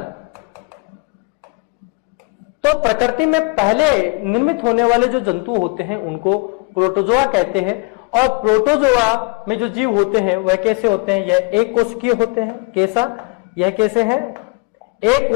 तो प्रकृति में पहले निर्मित होने वाले जो जंतु होते हैं उनको प्रोटोजोआ कहते हैं। और प्रोटोजोआ में जो जीव होते हैं वह कैसे होते हैं, यह एक कोशिकीय होते हैं। कैसा, यह कैसे है, एक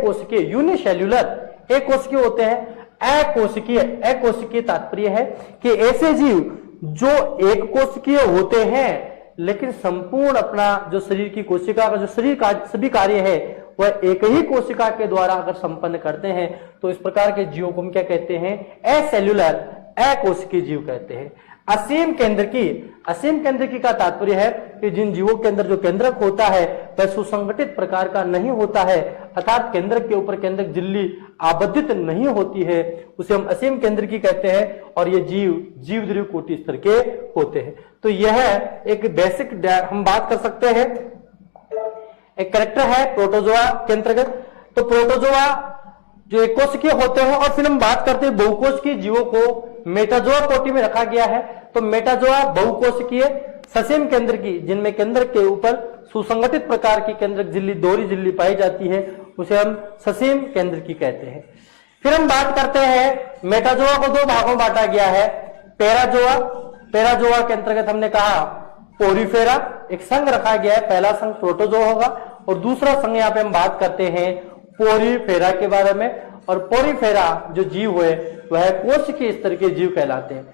कोशिकीय यूनिसेल्यूलर एक कोशिकीय होते हैं। अकोशिकीय तात्पर्य है कि ऐसे जीव जो एक कोशिकीय होते हैं लेकिन संपूर्ण अपना जो शरीर की कोशिका का जो शरीर का सभी कार्य है वह एक ही कोशिका के द्वारा अगर संपन्न करते हैं तो इस प्रकार के जीवों को हम क्या कहते हैं, असेल्युलर अकोशिकीय जीव कहते हैं। असीम केंद्रकी का तात्पर्य है कि जिन जीवों के अंदर जो केंद्रक होता है वह सुसंगठित प्रकार का नहीं होता है, अर्थात केंद्रक के ऊपर केंद्रक झिल्ली आबद्धित नहीं होती है, उसे हम असीम केंद्रकी कहते हैं। और ये जीव द्रव्य कोटि स्तर के होते हैं। तो यह एक बेसिक हम बात कर सकते हैं, एक कैरेक्टर है प्रोटोजोआ के अंतर्गत। तो प्रोटोजोआ जो एक कोशिकीय होते हैं, और फिर हम बात करते हैं बहुकोशिकीय जीवों को मेटाजोआ कोटि में रखा गया है। तो मेटाजोआ बहुकोशिकीय ससीम केंद्रकी, जिनमें केंद्रक के ऊपर सुसंगठित प्रकार की केंद्रक झिल्ली दोहरी झिल्ली पाई जाती है, उसे हम ससीम केंद्रकी कहते हैं। फिर हम बात करते हैं मेटाजोआ को दो भागों में बांटा गया है। पैराजोआ के अंतर्गत हमने कहा पोरीफेरा, एक संघ रखा गया है, पहला संघ प्रोटोजोआ होगा और दूसरा संघ यहाँ पे हम बात करते हैं पोरीफेरा के बारे में। और पोरीफेरा जो जीव है वह कोशिकीय स्तर के जीव कहलाते हैं।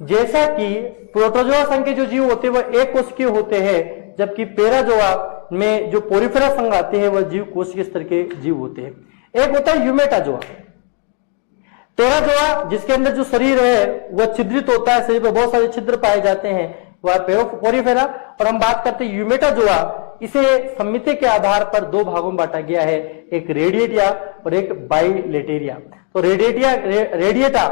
जैसा कि प्रोटोजोआ संघ के जो जीव होते हैं वह एक कोशिकीय होते हैं, जबकि पैराजोआ में जो पोरीफेरा संघ आते हैं वह जीव कोशिकीय स्तर के जीव होते हैं। एक होता है यूमेटाजोआ। टेराजोआ जिसके अंदर जो शरीर है वह छिद्रित होता है, शरीर पर बहुत सारे छिद्र पाए जाते हैं, वह पोरीफेरा। और हम बात करते हैं यूमेटाजोआ, इसे संमिति के आधार पर दो भागों में बांटा गया है, एक रेडिएटिया और एक बाइलेटेरिया। तो रेडिएटा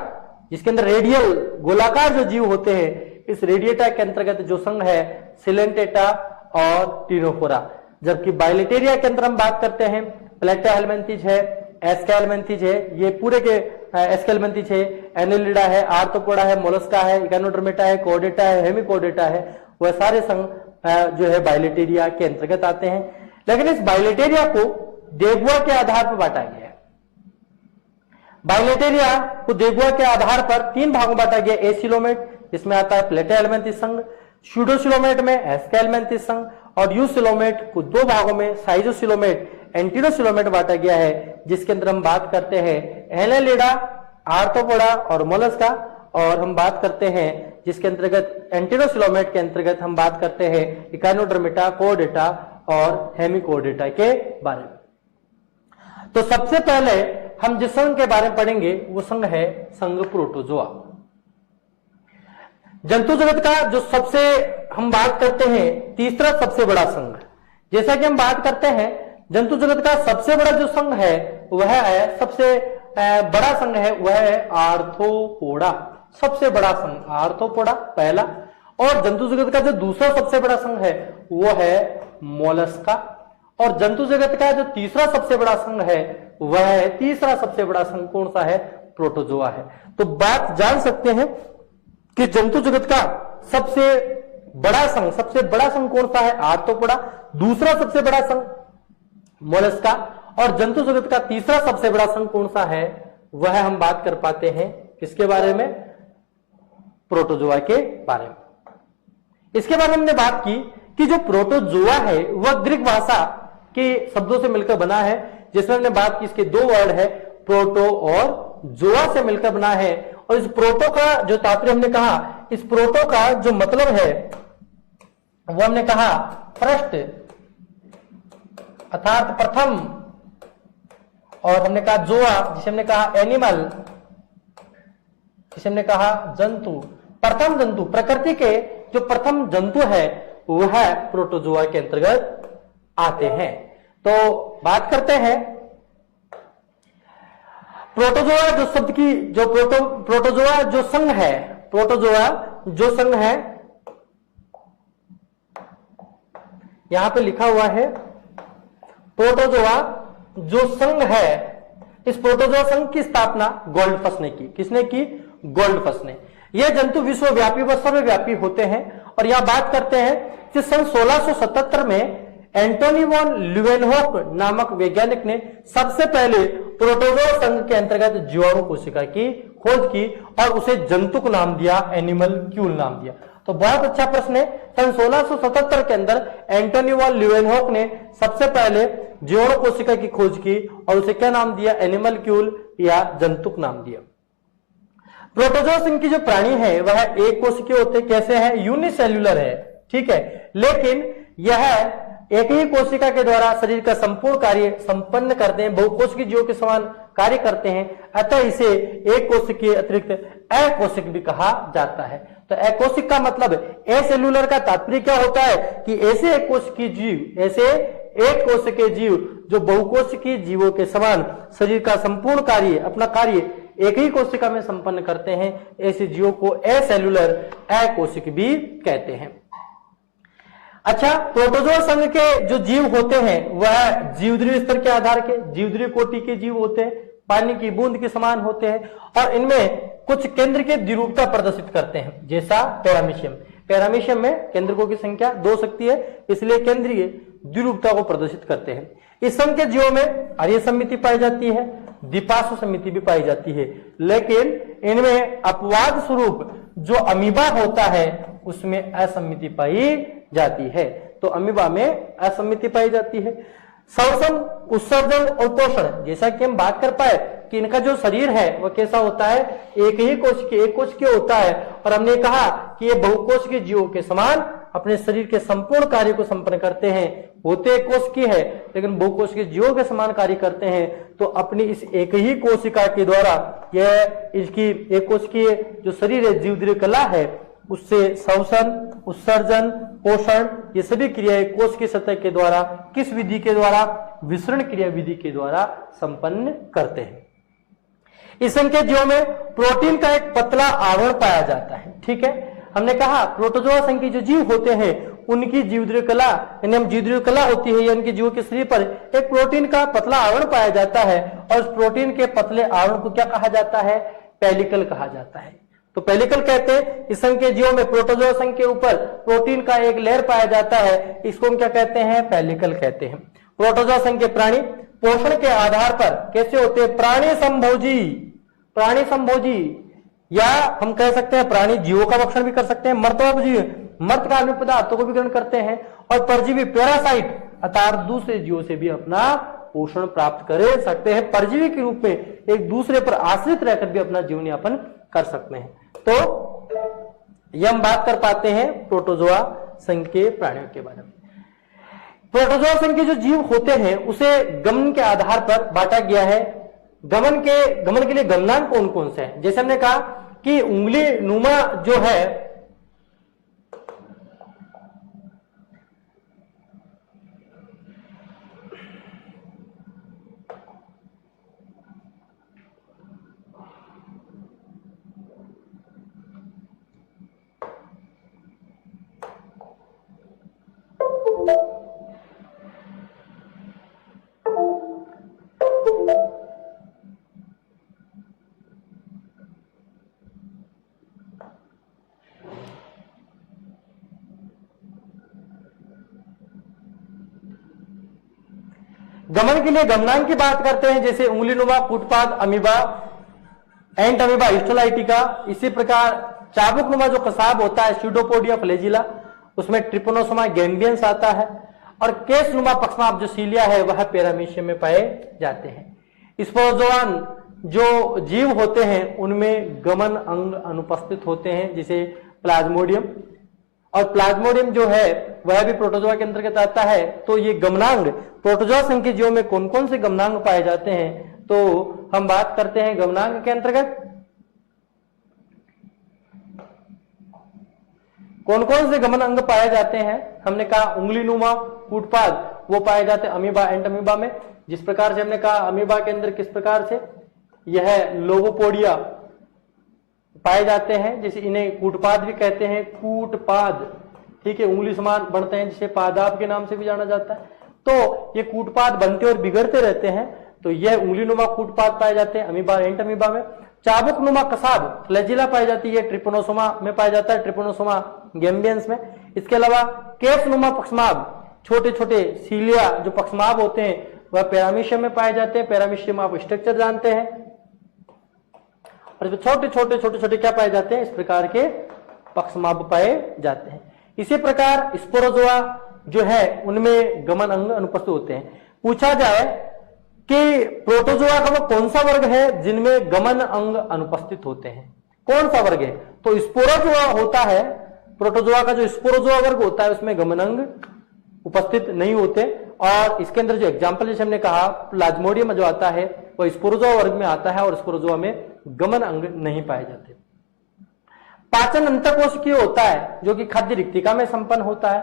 जिसके अंदर रेडियल गोलाकार जो जीव होते हैं, इस रेडिएटा के अंतर्गत जो संघ है सिलेंटेटा और टीनोफोरा। जबकि बाइलेटेरिया के अंदर हम बात करते हैं प्लेटाहेलमिन्थेस है, एस्केलमिन्थेस है, ये पूरे के एस्केलमिन्थेस है, एनेलिडा है, आर्थ्रोपोडा है, मोलस्का है, इकानोडर्मेटा है, कोर्डेटा है, हेमिकोर्डेटा है, वह सारे संघ जो है बाइलेटेरिया के अंतर्गत आते हैं। लेकिन इस बाइलेटेरिया को देगुआ के आधार पर बांटा गया है। बाइलेटेरिया को देगुआ के आधार पर तीन भागों में बांटा गया, एसिलोमेट जिसमें आता है प्लेटाहेलमिन्थेस संघ, स्यूडोसिलोमेट में एस्केलमिन्थेस संघ, और यूसिलोमेट को दो भागों में साइजोसिलोमेट एंटीरोसिलोमेट बांटा गया है, जिसके अंदर हम बात करते हैं एनेलिडा, आर्थ्रोपोडा और मोलस्का। और हम बात करते हैं जिसके अंतर्गत एंटीरोसिलोमेट के अंतर्गत हम बात करते हैं इकानोडर्मेटा, कोर्डेटा और हेमिकोर्डेटा के बारे में। तो सबसे पहले हम जिस संघ के बारे में पढ़ेंगे वो संघ है संघ प्रोटोजोआ। जंतु जगत का जो सबसे हम बात करते हैं तीसरा सबसे बड़ा संघ, जैसा कि हम बात करते हैं जंतु जगत का सबसे बड़ा जो संघ है वह है, सबसे बड़ा संघ है वह है आर्थ्रोपोडा। सबसे बड़ा संघ आर्थ्रोपोडा पहला, और जंतु जगत का जो दूसरा सबसे बड़ा संघ है वो है मोलस्का। और जंतु जगत का जो तीसरा सबसे बड़ा संघ है वह है, तीसरा सबसे बड़ा संघ कौन सा है, प्रोटोजोआ है। तो बात जान सकते हैं कि जंतु जगत का सबसे बड़ा संघ कौन सा है, आर्थ्रोपोडा। दूसरा सबसे बड़ा संघ मोलस्का, और जंतु जगत का तीसरा सबसे बड़ा संघ कौन सा है, वह हम बात कर पाते हैं किसके बारे में, प्रोटोजोआ के बारे में। इसके बाद हमने बात की कि जो प्रोटोजोआ है वह ग्रीक भाषा के शब्दों से मिलकर बना है, जिसमें हमने बात की इसके दो वर्ड है प्रोटो और जोआ से मिलकर बना है। और इस प्रोटो का जो तात्पर्य हमने कहा, इस प्रोटो का जो मतलब है वो हमने कहा फर्स्ट अर्थात प्रथम, और हमने कहा जोआ जिसे हमने कहा एनिमल, जिसे हमने कहा जंतु, प्रथम जंतु, प्रकृति के जो प्रथम जंतु है वह प्रोटोजोआ के अंतर्गत आते हैं। तो बात करते हैं प्रोटोजोआ जो शब्द की जो प्रोटोजोआ जो संघ है, प्रोटोजोआ जो संघ है यहां पे लिखा हुआ है प्रोटोजोआ जो संघ है। इस प्रोटोजोआ संघ की स्थापना गोल्डफस ने की। किसने की, गोल्डफस ने। यह जंतु विश्वव्यापी व सर्वव्यापी होते हैं। और यहां बात करते हैं कि सन 1677 में एंटोनी वॉन ल्यूवेनहोक नामक वैज्ञानिक ने सबसे पहले प्रोटोजोआ संघ के अंतर्गत जीवाणु कोशिका की खोज की और उसे जंतुक नाम दिया, एनिमलक्यूल नाम दिया। तो बहुत अच्छा प्रश्न है। सन 1677 के अंदर एंटोनी वॉन ल्यूवेनहॉक ने सबसे पहले जीवाणु कोशिका की खोज की और उसे क्या नाम दिया, एनिमलक्यूल या जंतुक नाम दिया। प्रोटोजोआ संघ की जो प्राणी है वह एक कोशिकीय होते, कैसे है, यूनिसेल्युलर है, ठीक है, लेकिन यह एक ही कोशिका के द्वारा शरीर का संपूर्ण कार्य संपन्न करते हैं, बहुकोशिकीय जीवों के समान कार्य करते हैं, अतः इसे एक कोशिकीय अतिरिक्त अकोशिक भी कहा जाता है। तो अकोशिक का मतलब एसेल्युलर का तात्पर्य क्या होता है कि ऐसे एक कोशिकीय जीव, ऐसे एक कोशिकीय जीव जो बहुकोशिकीय जीवों के समान शरीर का संपूर्ण कार्य, अपना कार्य एक ही कोशिका में संपन्न करते हैं, ऐसे जीवों को एसेल्युलर अकोशिक भी कहते हैं। अच्छा, प्रोटोजोआ संघ के जो जीव होते हैं वह जीवद्रीय स्तर के आधार के जीवद्रीय कोटि के जीव होते हैं, पानी की बूंद के समान होते हैं और इनमें कुछ केंद्र के द्विरूपता प्रदर्शित करते हैं, जैसा पैरामीशियम। पैरामीशियम में केंद्रकों की संख्या 2 हो सकती है, इसलिए केंद्रीय द्विरूपता को प्रदर्शित करते हैं। इस संघ के जीवों में आर्य समिति पाई जाती है, द्विपार्श्व समिति भी पाई जाती है, लेकिन इनमें अपवाद स्वरूप जो अमीबा होता है उसमें असमिति पाई जाती है। तो अमीबा में असमिति पाई जाती है। श्वसन, उत्सर्जन और पोषण, जैसा कि हम बात कर पाए कि इनका जो शरीर है वह कैसा होता है, एक ही कोशिकीय होता है, और हमने कहा कि ये बहुकोशिकीय जीवों के समान अपने शरीर के संपूर्ण कार्य को संपन्न करते हैं। होते एक कोशिकीय है लेकिन बहुकोशिकीय जीवों के समान कार्य करते हैं। तो अपनी इस एक ही कोशिका के द्वारा यह इसकी एक कोशिकीय जो शरीर है, जीवद्रीय कला है, उससे श्वसन, उत्सर्जन, पोषण, ये सभी क्रियाएं कोश की सतह के द्वारा किस विधि के द्वारा, विसरण क्रिया विधि के द्वारा संपन्न करते हैं। इस संघ के जीवों में प्रोटीन का एक पतला आवरण पाया जाता है, ठीक है। हमने कहा प्रोटोजोआ संघ के जो जीव होते हैं उनकी जीवद्रीय कला, यानी हम जीवद्रीय कला होती है या उनके जीवों के शरीर पर एक प्रोटीन का पतला आवरण पाया जाता है और उस प्रोटीन के पतले आवरण को क्या कहा जाता है, पेलिकल कहा जाता है। तो पेलिकल कहते हैं इस संघ के जीवों में, प्रोटोजोआ संघ के ऊपर प्रोटीन का एक लेयर पाया जाता है, इसको हम क्या कहते हैं, पेलिकल कहते हैं। प्रोटोजोआ संघ के प्राणी पोषण के आधार पर कैसे होते हैं, प्राणी संभोजी, प्राणी संभोजी, या हम कह सकते हैं प्राणी जीवों का भक्षण भी कर सकते हैं, मर्तोपजीवी, मर्तकामी पदार्थों को भी ग्रहण करते हैं, और परजीवी पैरासाइट अर्थात दूसरे जीवों से भी अपना पोषण प्राप्त कर सकते हैं। परजीवी के रूप में एक दूसरे पर आश्रित रहकर भी अपना जीवन यापन कर सकते हैं। तो यह हम बात कर पाते हैं प्रोटोजोआ संघ के प्राणियों के बारे में। प्रोटोजोआ संघ के जो जीव होते हैं उसे गमन के आधार पर बांटा गया है। गमन के लिए गमनांक कौन कौन से हैं, जैसे हमने कहा कि उंगली नुमा जो है गमन के लिए गमनांक की बात करते हैं, जैसे उंगलीनुमा, कूटपाद, अमीबा, एंट अमीबा, हिस्टोलाइटिका। इसी प्रकार चाबुकनुमा जो कसाब होता है, स्यूडोपोडिया फ्लैजिला, उसमें ट्रिपोनोसोमा गैम्बियंस आता है, और केसनुमा पक्षमाप जो सीलिया है वह पैरामीशियम में पाए जाते हैं। स्पोरोजोआन जो जीव होते हैं उनमें गमन अंग अनुपस्थित होते हैं, जैसे प्लाज्मोडियम, और प्लाज्मोडियम जो है वह भी प्रोटोजोआ के अंतर्गत आता है। तो ये गमनांग प्रोटोजोआ संघ के जीवों में कौन कौन से गमनांग पाए जाते हैं, तो हम बात करते हैं गमनांग के अंतर्गत कौन कौन से गमन अंग पाए जाते हैं। हमने कहा उंगलीनुमा, कूटपाद वो पाए जाते हैं अमीबा, एंट अमीबा में। जिस प्रकार से हमने कहा अमीबा के अंदर किस प्रकार से यह लोगोपोडिया पाए जाते हैं, जैसे इन्हें कूटपाद भी कहते हैं, कूटपाद, ठीक है, उंगली समान बढ़ते हैं जिसे पादाब के नाम से भी जाना जाता है। तो ये कूटपाद बनते और बिगड़ते रहते हैं, तो यह उंगलीनुमा कूटपाद पाए जाते हैं अमीबा, एंट अमीबा में। चाबुकनुमा कसाब फ्लैजिला पाई जाती है, ट्रिपोनोसोमा में पाया जाता है, ट्रिपोनोसोमा गैम्बियंस में। इसके अलावा केसनुमा पक्षमाब, छोटे छोटे सीलिया जो पक्षमाब होते हैं वह पैरामीशियम में पाए जाते हैं, पैरामीशियम आप स्ट्रक्चर जानते हैं। और छोटे छोटे छोटे छोटे क्या पाए जाते हैं, इस प्रकार के पक्षमाभ पाए जाते हैं। इसी प्रकार स्पोरोजोआ जो है उनमें गमन अंग अनुपस्थित होते हैं। पूछा जाए कि प्रोटोजोआ का वो कौन सा वर्ग है जिनमें गमन अंग अनुपस्थित होते हैं, कौन सा वर्ग है, तो स्पोरोजोआ होता है। प्रोटोजोआ का जो स्पोरोजोआ वर्ग होता है उसमें गमन अंग उपस्थित नहीं होते। और इसके अंदर जो एग्जाम्पल जैसे हमने कहा प्लाज्मोडियम जो आता है वह स्पोरोजोआ वर्ग में आता है और स्पोरोजोआ में गमन अंग नहीं पाए जाते। पाचन अंतःकोशिकीय होता है जो कि खाद्य रिक्तिका में संपन्न होता है।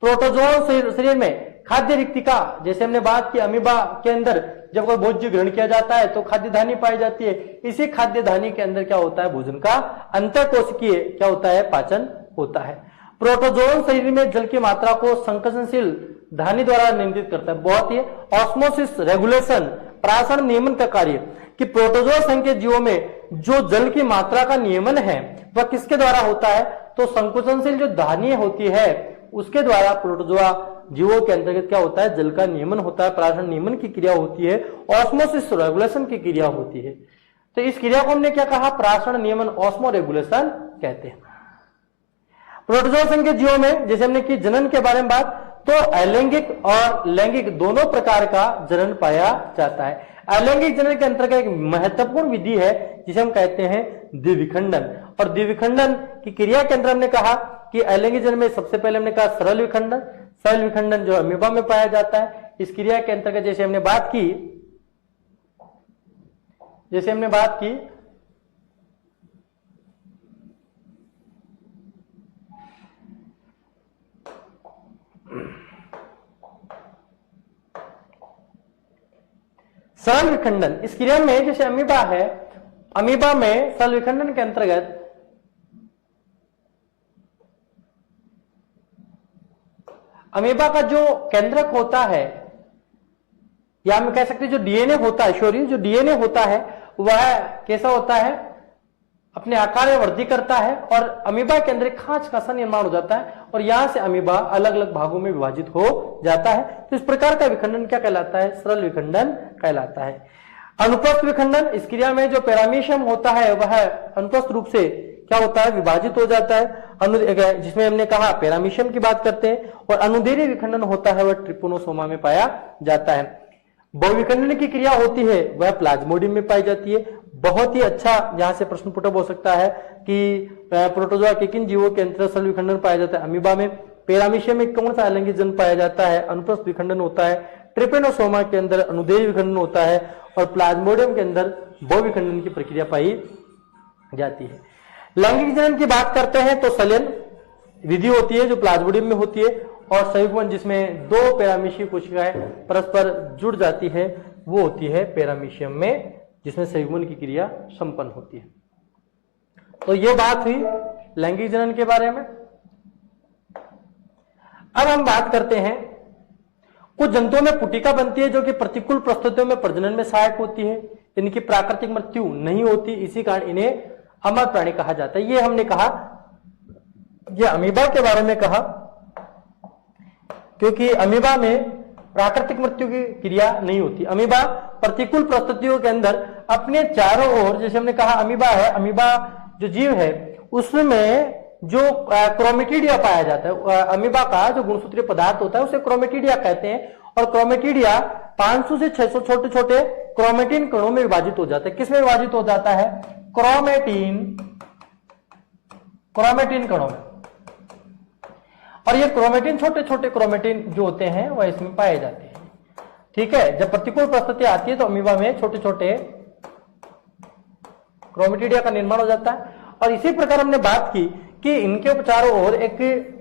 प्रोटोजोआ शरीर में खाद्य रिक्तिका, जैसे हमने बात की अमीबा के अंदर जब कोई भोज्य ग्रहण किया जाता है तो खाद्य धानी पाई जाती है। इसी खाद्य धानी के अंदर क्या होता है, भोजन का अंतःकोशिकीय क्या होता है, पाचन होता है। प्रोटोजोन शरीर में जल की मात्रा को संकोचनशील धानी द्वारा नियंत्रित करता है। बहुत ही ऑस्मोसिस रेगुलेशन, प्राशन नियमन का कार्य कि प्रोटोजोआ संघ के जीवों में जो जल की मात्रा का नियमन है वह किसके द्वारा होता है, तो संकोचनशील जो धानी होती है उसके द्वारा प्रोटोजोआ जीवों के अंतर्गत क्या होता है, जल का नियमन होता है, प्राशन नियमन की क्रिया होती है, ऑस्मोसिस रेगुलेशन की क्रिया होती है। तो इस क्रिया को हमने क्या कहा, प्राशन नियमन ऑस्मो रेगुलेशन कहते हैं। प्रोटोजोआ संघ के जीवों में जैसे हमने की जनन के बारे में बात, तो अलैंगिक और लैंगिक दोनों प्रकार का जनन पाया जाता है। अलैंगिक जनन के अंतर्गत एक महत्वपूर्ण विधि है जिसे हम कहते हैं द्विविखंडन। और द्विविखंडन की क्रिया के अंदर हमने कहा कि अलैंगिक जनन में सबसे पहले हमने कहा सरल विखंडन। सरल विखंडन जो अमीबा में पाया जाता है। इस क्रिया के अंतर्गत जैसे हमने बात की सरल विखंडन, इस क्रिया में जैसे अमीबा है, अमीबा में सरल विखंडन के अंतर्गत अमीबा का जो केंद्रक होता है या हम कह सकते हैं जो डीएनए होता है, सॉरी जो डीएनए होता है वह कैसा होता है, अपने आकार में वृद्धि करता है और अमीबा के अंदर एक खांच का सा निर्माण हो जाता है और यहां से अमीबा अलग अलग भागों में विभाजित हो जाता है। तो इस प्रकार का विखंडन क्या कहलाता है, सरल विखंडन कहलाता है। अनुप्रस्थ विखंडन, इस क्रिया में जो पैरामीशियम होता है वह अनुप्रस्थ रूप से क्या होता है, विभाजित हो जाता है, जिसमें हमने कहा पैरामीशियम की बात करते हैं। और अनुदैर्घ्य विखंडन होता है वह ट्रिपोनोसोमा में पाया जाता है। बहुविखंडन की क्रिया होती है वह प्लाज्मोडियम में पाई जाती है। बहुत ही अच्छा यहां से प्रश्न पुटअप हो सकता है कि प्रोटोजोआ के किन जीवों के अंतर्गत सरल विखंडन पाया जाता है। अमीबा में पैरामीशियम में कौन सा अलैंगिक जन पाया जाता है, अनुप्रस्थ विखंडन होता है। ट्रिपेनोसोमा के अंदर अनुदैर्घ्य विखंडन होता है और प्लाज्मोडियम के अंदर बहुविखंडन की प्रक्रिया पाई जाती है। लैंगिक जनन की बात करते हैं तो सलन विधि होती है जो प्लाज्मोडियम में होती है और संयुग्मन जिसमें दो पैरामीशियम कोशिकाएं परस्पर जुड़ जाती है वो होती है पैरामीशियम में, जिसमें संयुग्मन की क्रिया संपन्न होती है। तो ये बात हुई लैंगिक जनन के बारे में। अब हम बात करते हैं कुछ जंतुओं में पुटिका बनती है जो कि प्रतिकूल परिस्थितियों में प्रजनन में सहायक होती है। इनकी प्राकृतिक मृत्यु नहीं होती, इसी कारण इन्हें अमर प्राणी कहा जाता है। ये हमने कहा, ये अमीबा के बारे में कहा क्योंकि अमीबा में प्राकृतिक मृत्यु की क्रिया नहीं होती। अमीबा प्रतिकूल परिस्थितियों के अंदर अपने चारों ओर, जैसे हमने कहा अमीबा है, अमीबा जो जीव है उसमें जो क्रोमेटिडिया पाया जाता है, अमीबा का जो गुणसूत्रीय पदार्थ होता है उसे क्रोमेटिडिया कहते हैं। और क्रोमेटिडिया 500 से 600 छोटे छोटे क्रोमेटिन कणों में विभाजित हो जाता है। किसमें विभाजित हो जाता है, क्रोमेटिन कणों में। और ये क्रोमेटिन छोटे छोटे क्रोमेटिन जो होते हैं वह इसमें पाए जाते हैं। ठीक है, जब प्रतिकूल परिस्थिति आती है तो अमीबा में छोटे छोटे क्रोमेटिडिया का निर्माण हो जाता है। और इसी प्रकार हमने बात की कि इनके चारों ओर एक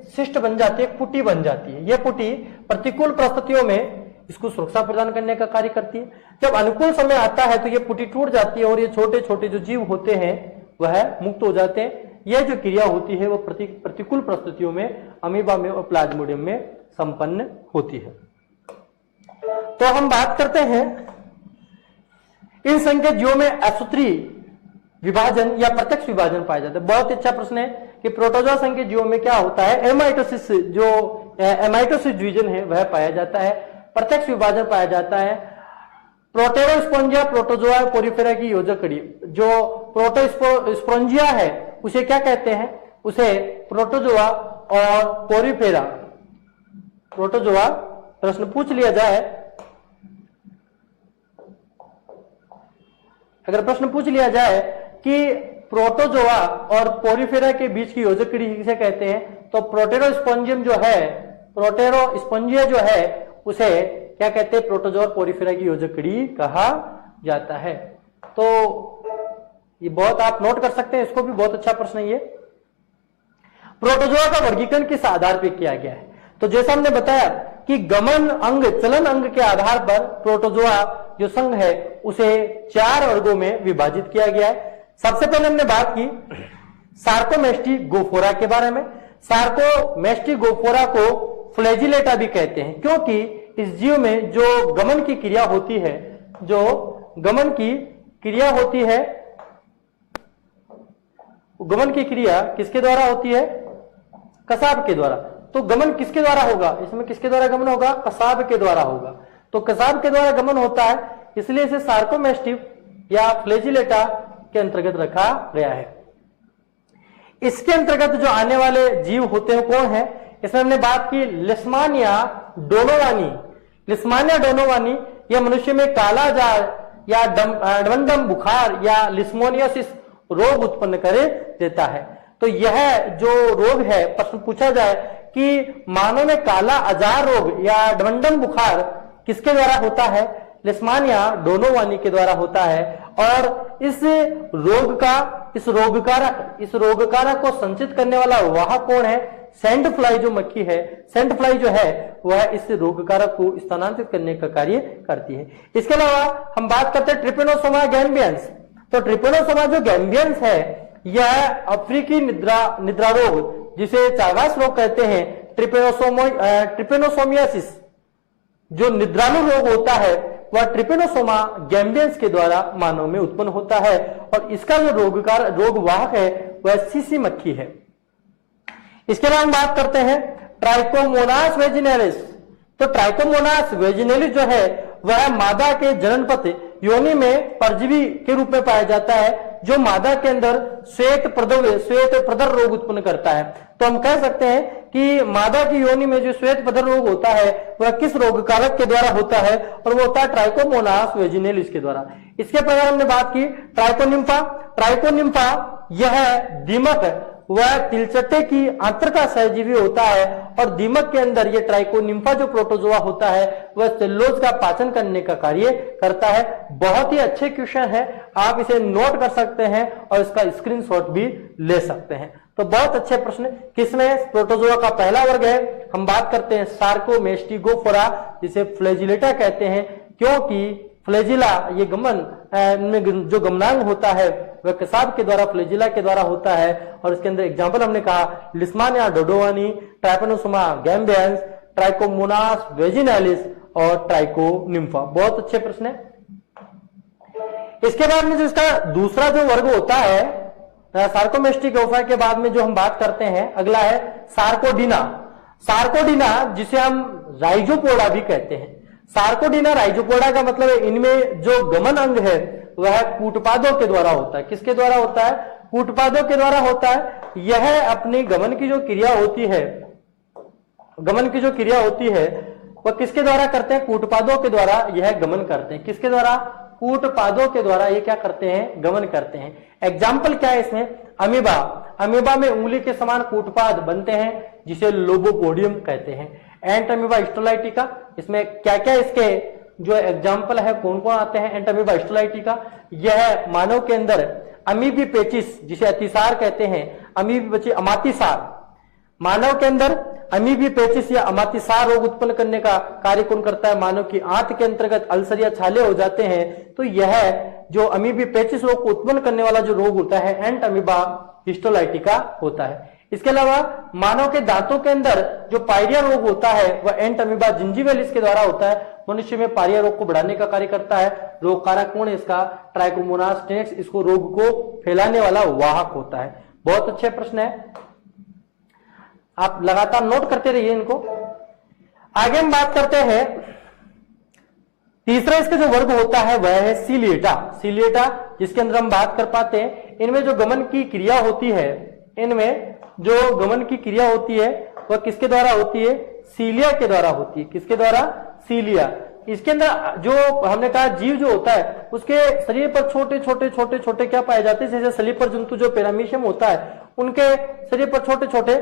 सिस्ट बन जाती है, एक पुटी बन जाती है। यह पुटी प्रतिकूल परिस्थितियों में इसको सुरक्षा प्रदान करने का कार्य करती है। जब अनुकूल समय आता है तो यह पुटी टूट जाती है और ये छोटे छोटे जो जीव होते हैं वह मुक्त हो जाते हैं। यह जो क्रिया होती है वो प्रतिकूल परिस्थितियों में अमीबा में और प्लाज्मोडियम में संपन्न होती है। तो हम बात करते हैं इन संख्या जीवों में असूत्री विभाजन या प्रत्यक्ष विभाजन पाया जाता है। बहुत अच्छा प्रश्न है कि प्रोटोजोआ संघ के जीवों में क्या होता है, एमाइटोसिस, जो एमाइटोसिस डिवीजन है वह पाया जाता है, प्रत्यक्ष विभाजन पाया जाता है। प्रोटेरोस्पोंजिया प्रोटोजोआ पोरिफेरा की योजक कड़ी जो प्रोटोस्पोरेंजिया है उसे क्या कहते हैं, उसे प्रोटोजोआ और पोरिफेरा। प्रोटोजोआ प्रश्न पूछ लिया जाए, अगर प्रश्न पूछ लिया जाए कि प्रोटोजोआ और पोरिफेरा के बीच की योजक कीड़ी किसे कहते हैं, तो प्रोटेरोस्पोंजियम जो है, प्रोटेरोस्पोंजिया जो है उसे क्या कहते हैं, प्रोटोजोआ और पोरिफेरा की योजक कीड़ी कहा जाता है। तो ये बहुत आप नोट कर सकते हैं, इसको भी बहुत अच्छा प्रश्न है ये। प्रोटोजोआ का वर्गीकरण किस आधार पर किया गया है, तो जैसा हमने बताया कि गमन अंग, चलन अंग के आधार पर प्रोटोजोआ जो संघ है उसे 4 वर्गों में विभाजित किया गया है। सबसे पहले हमने बात की सार्कोमेस्टिगोफोरा के बारे में। सार्कोमेस्टिगोफोरा को फ्लैजिलेटा भी कहते हैं, क्योंकि इस जीव में जो गमन की क्रिया होती है, जो गमन की क्रिया होती है, गमन की क्रिया किसके द्वारा होती है, कसाब के द्वारा। तो गमन किसके द्वारा होगा, इसमें किसके द्वारा गमन होगा, कसाब के द्वारा होगा। तो कसाब के द्वारा गमन होता है, इसलिए इसे सार्कोमेस्टिव या फ्लैजिलेटा के अंतर्गत रखा गया है। इसके अंतर्गत जो आने वाले जीव होते हैं कौन है, इसमें हमने बात की लिस्मानिया डोनोवानी। लिस्मानिया डोनोवानी यह मनुष्य में काला जार या डमंडम बुखार या लिस्मोनियासिस रोग उत्पन्न कर देता है। तो यह जो रोग है, प्रश्न पूछा जाए कि मानव में काला अजार रोग या डमंडम बुखार किसके द्वारा होता है, लिस्मानिया डोनोवानी के द्वारा होता है। और इस रोगकारक को संचित करने वाला वाहक कौन है, सैंड फ्लाई जो मक्खी है, सैंड फ्लाई जो है वह इस रोगकारक को स्थानांतरित करने का कार्य करती है। इसके अलावा हम बात करते हैं ट्रिपेनोसोमा गैम्बियंस। तो ट्रिपेनोसोमा जो गैम्बियंस है यह अफ्रीकी निद्रा रोग जिसे चागास रोग कहते हैं, ट्रिपेनोसोमियासिस जो निद्रालु रोग होता है वह ट्रिपेनोसोमा गैम्बियंस के द्वारा मानव में उत्पन्न होता है। और इसका जो रोगवाहक है वह सीसी मक्खी है। इसके बाद हम बात करते हैं ट्राइकोमोनास वेजिनेलिस। तो ट्राइकोमोनास वेजिनेलिस जो है वह मादा के जननपथ योनि में परजीवी के रूप में पाया जाता है, जो मादा के अंदर श्वेत प्रदर रोग उत्पन्न करता है। तो हम कह सकते हैं कि मादा की योनि में जो श्वेत प्रदर रोग होता है वह किस रोगकारक के द्वारा होता है, और वो होता है ट्राइकोमोनास वेजिनेलिस के द्वारा। इसके प्रकार हमने बात की ट्राइकोनिम्फा। ट्राइकोनिम्फा यह दीमक वह तिलचट्टे की आंतरिका सहजीवी होता है, और दीमक के अंदर यह ट्राइकोनिम्फा जो प्रोटोजोआ होता है वह सेल्यूलोज का पाचन करने का कार्य करता है। बहुत ही अच्छे क्वेश्चन है, आप इसे नोट कर सकते हैं और इसका स्क्रीनशॉट भी ले सकते हैं। तो बहुत अच्छे प्रश्न। किसमें, प्रोटोजोआ का पहला वर्ग है। हम बात करते हैं सार्कोमेस्टिगोफोरा जिसे फ्लैजिलेटा कहते हैं, क्योंकि फ्लैजिला ये गमन में जो गमनांग होता है वह कसाब के द्वारा, फ्लैजिला के द्वारा होता है। और इसके अंदर एग्जाम्पल हमने कहा Leishmania donovani, Trypanosoma gambiense, Trichomonas vaginalis और ट्राइकोनिम्फा। बहुत अच्छे प्रश्न है। इसके बाद में जो इसका दूसरा जो वर्ग होता है सार्कोमेस्टिगोफोरा के बाद में जो हम बात करते हैं, अगला है सार्कोडिना। सार्कोडिना जिसे हम राइजोपोडा भी कहते हैं। सार्कोडिना राइजोपोडा का मतलब है इनमें जो गमन अंग है वह कूटपादों के द्वारा होता है। किसके द्वारा होता है, कूटपादों के द्वारा होता है। यह अपनी गमन की जो क्रिया होती है, गमन की जो क्रिया होती है वह किसके द्वारा करते हैं, कूटपादों के द्वारा यह गमन करते हैं। किसके द्वारा, कूटपादों के द्वारा ये क्या करते हैं, गमन करते हैं। एग्जाम्पल क्या है इसमें, अमीबा। अमीबा में उंगली के समान कूटपाद बनते हैं जिसे लोबोपोडियम कहते हैं। एंट अमीबा हिस्टोलाइटिका, इसमें क्या क्या इसके जो एग्जाम्पल है, कौन कौन आते हैं एंट अमीबा हिस्टोलाइटिका। यह मानव के अंदर अमीबी पेचिस जिसे अतिसार कहते हैं, अमीबी पेचिस अमातिसार, मानव के अंदर अमीबी पेचिस या अमातिसार रोग उत्पन्न करने का कार्य कौन करता है, मानव की आंत के अंतर्गत अल्सर या छाले हो जाते हैं। तो यह जो अमीबी पेचिस रोग को उत्पन्न करने वाला जो रोग होता है एंट अमीबा हिस्टोलाइटिका होता है। इसके अलावा मानव के दांतों के अंदर जो पायरिया रोग होता है वह एंट अमीबा जिंजिविलिस के द्वारा होता है। मनुष्य में पायरिया रोग को बढ़ाने का कार्य करता है। रोग कारक कौन है इसका, ट्राइकोमोनास टेनेक्स, इसको रोग को फैलाने वाला वाहक होता है। बहुत अच्छे प्रश्न है, आप लगातार नोट करते रहिए इनको। आगे हम बात करते हैं तीसरा इसका जो वर्ग होता है वह है सीलिएटा। सीलिएटा जिसके अंदर हम बात कर पाते हैं, इनमें जो गमन की क्रिया होती है, इनमें जो गमन की क्रिया होती है वह किसके द्वारा होती है? सीलिया के द्वारा होती है। किसके द्वारा? सीलिया। इसके अंदर जो हमने कहा जीव जो होता है उसके शरीर पर छोटे छोटे छोटे छोटे क्या पाए जाते हैं? जैसे सलीपर जंतु जो पैरामीशियम होता है उनके शरीर पर छोटे छोटे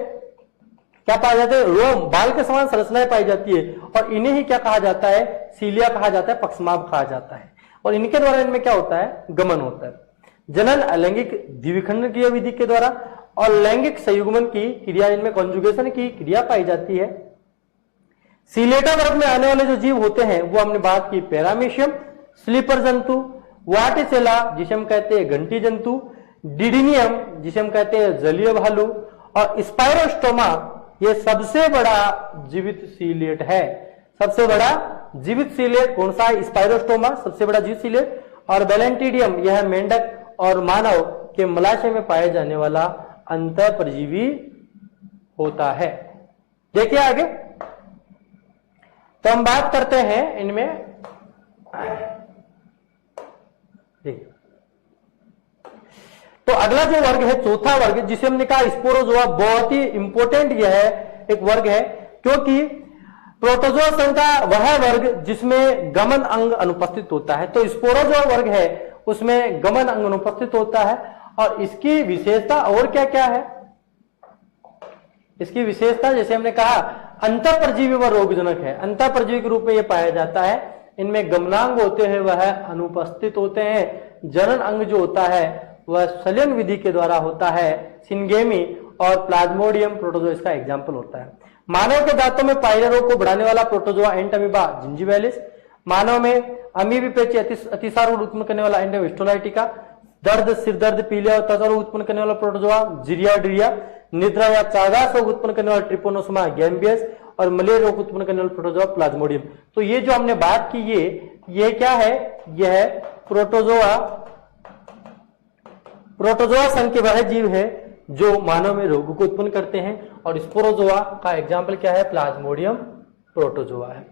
क्या पाए जाते हैं? रोम, बाल के समान संरचनाएं पाई जाती है और इन्हें ही क्या कहा जाता है? सीलिया कहा जाता है, पक्षमाभ कहा जाता है। और इनके द्वारा इनमें क्या होता है? गमन होता है। जनन अलैंगिक द्विविखंडन क्रिया विधि के द्वारा और लैंगिक संयुग्मन की क्रिया, इनमें कॉन्जुगेशन की क्रिया पाई जाती है। सीलिएटा वर्ग में आने वाले जो जीव होते हैं वो हमने बात की पैरामीशियम, स्लीपर जंतु, वाटिसेला जिसे हम कहते हैं घंटी जंतु, डिडिनियम जिसे हम कहते हैं जलीय भालू और स्पाइरोस्टोमा, ये सबसे बड़ा जीवित सीलिएट है। सबसे बड़ा जीवित सीलिएट कौन सा है? स्पाइरोस्टोमा सबसे बड़ा जीवित सीलिएट। और बैलेंटिडियम यह मेंढक और मानव के मलाशय में पाए जाने वाला अंतः परजीवी होता है। देखिए आगे, तो हम बात करते हैं इनमें, देखिए तो अगला जो वर्ग है चौथा वर्ग जिसे हमने कहा स्पोरोजोआ, बहुत ही इंपॉर्टेंट यह है एक वर्ग है, क्योंकि प्रोटोजोआ संघ का वह वर्ग जिसमें गमन अंग अनुपस्थित होता है। तो स्पोरोजोआ वर्ग है उसमें गमन अंग अनुपस्थित होता है। और इसकी विशेषता और क्या क्या है? इसकी विशेषता जैसे हमने कहा अंतः परजीवी व रोगजनक है, अंतः परजीवी के रूप में यह पाया जाता है। इनमें गमनांग होते हैं वह अनुपस्थित होते हैं। जनन अंग जो होता है वह सलियन विधि के द्वारा होता है, सिंगेमी और प्लाज्मोडियम प्रोटोजोआ इसका एग्जाम्पल होता है। मानव के दांतों में पायरिया रोग को बढ़ाने वाला प्रोटोजोआ एंटमीबा जिंजिवैलिस, मानव में अमीबीपेची अतिसार रोग उत्पन्न करने वाला एंटम हिस्टोलाइटिका, दर्द, सिर दर्द, पीलिया और त्वचा रोग उत्पन्न करने वाला प्रोटोजोआ जिरियाड्रिया, निद्रा या चागास रोग उत्पन्न करने वाला ट्रिपोनोसोमा गैम्बियस और मलेरिया रोग उत्पन्न करने वाला प्रोटोजोआ प्लाज्मोडियम। तो ये जो हमने बात की ये क्या है? यह है प्रोटोजोआ संघ के वह जीव है जो मानव में रोग को उत्पन्न करते हैं। और स्पोरोजोआ का एग्जाम्पल क्या है? प्लाज्मोडियम प्रोटोजोआ है।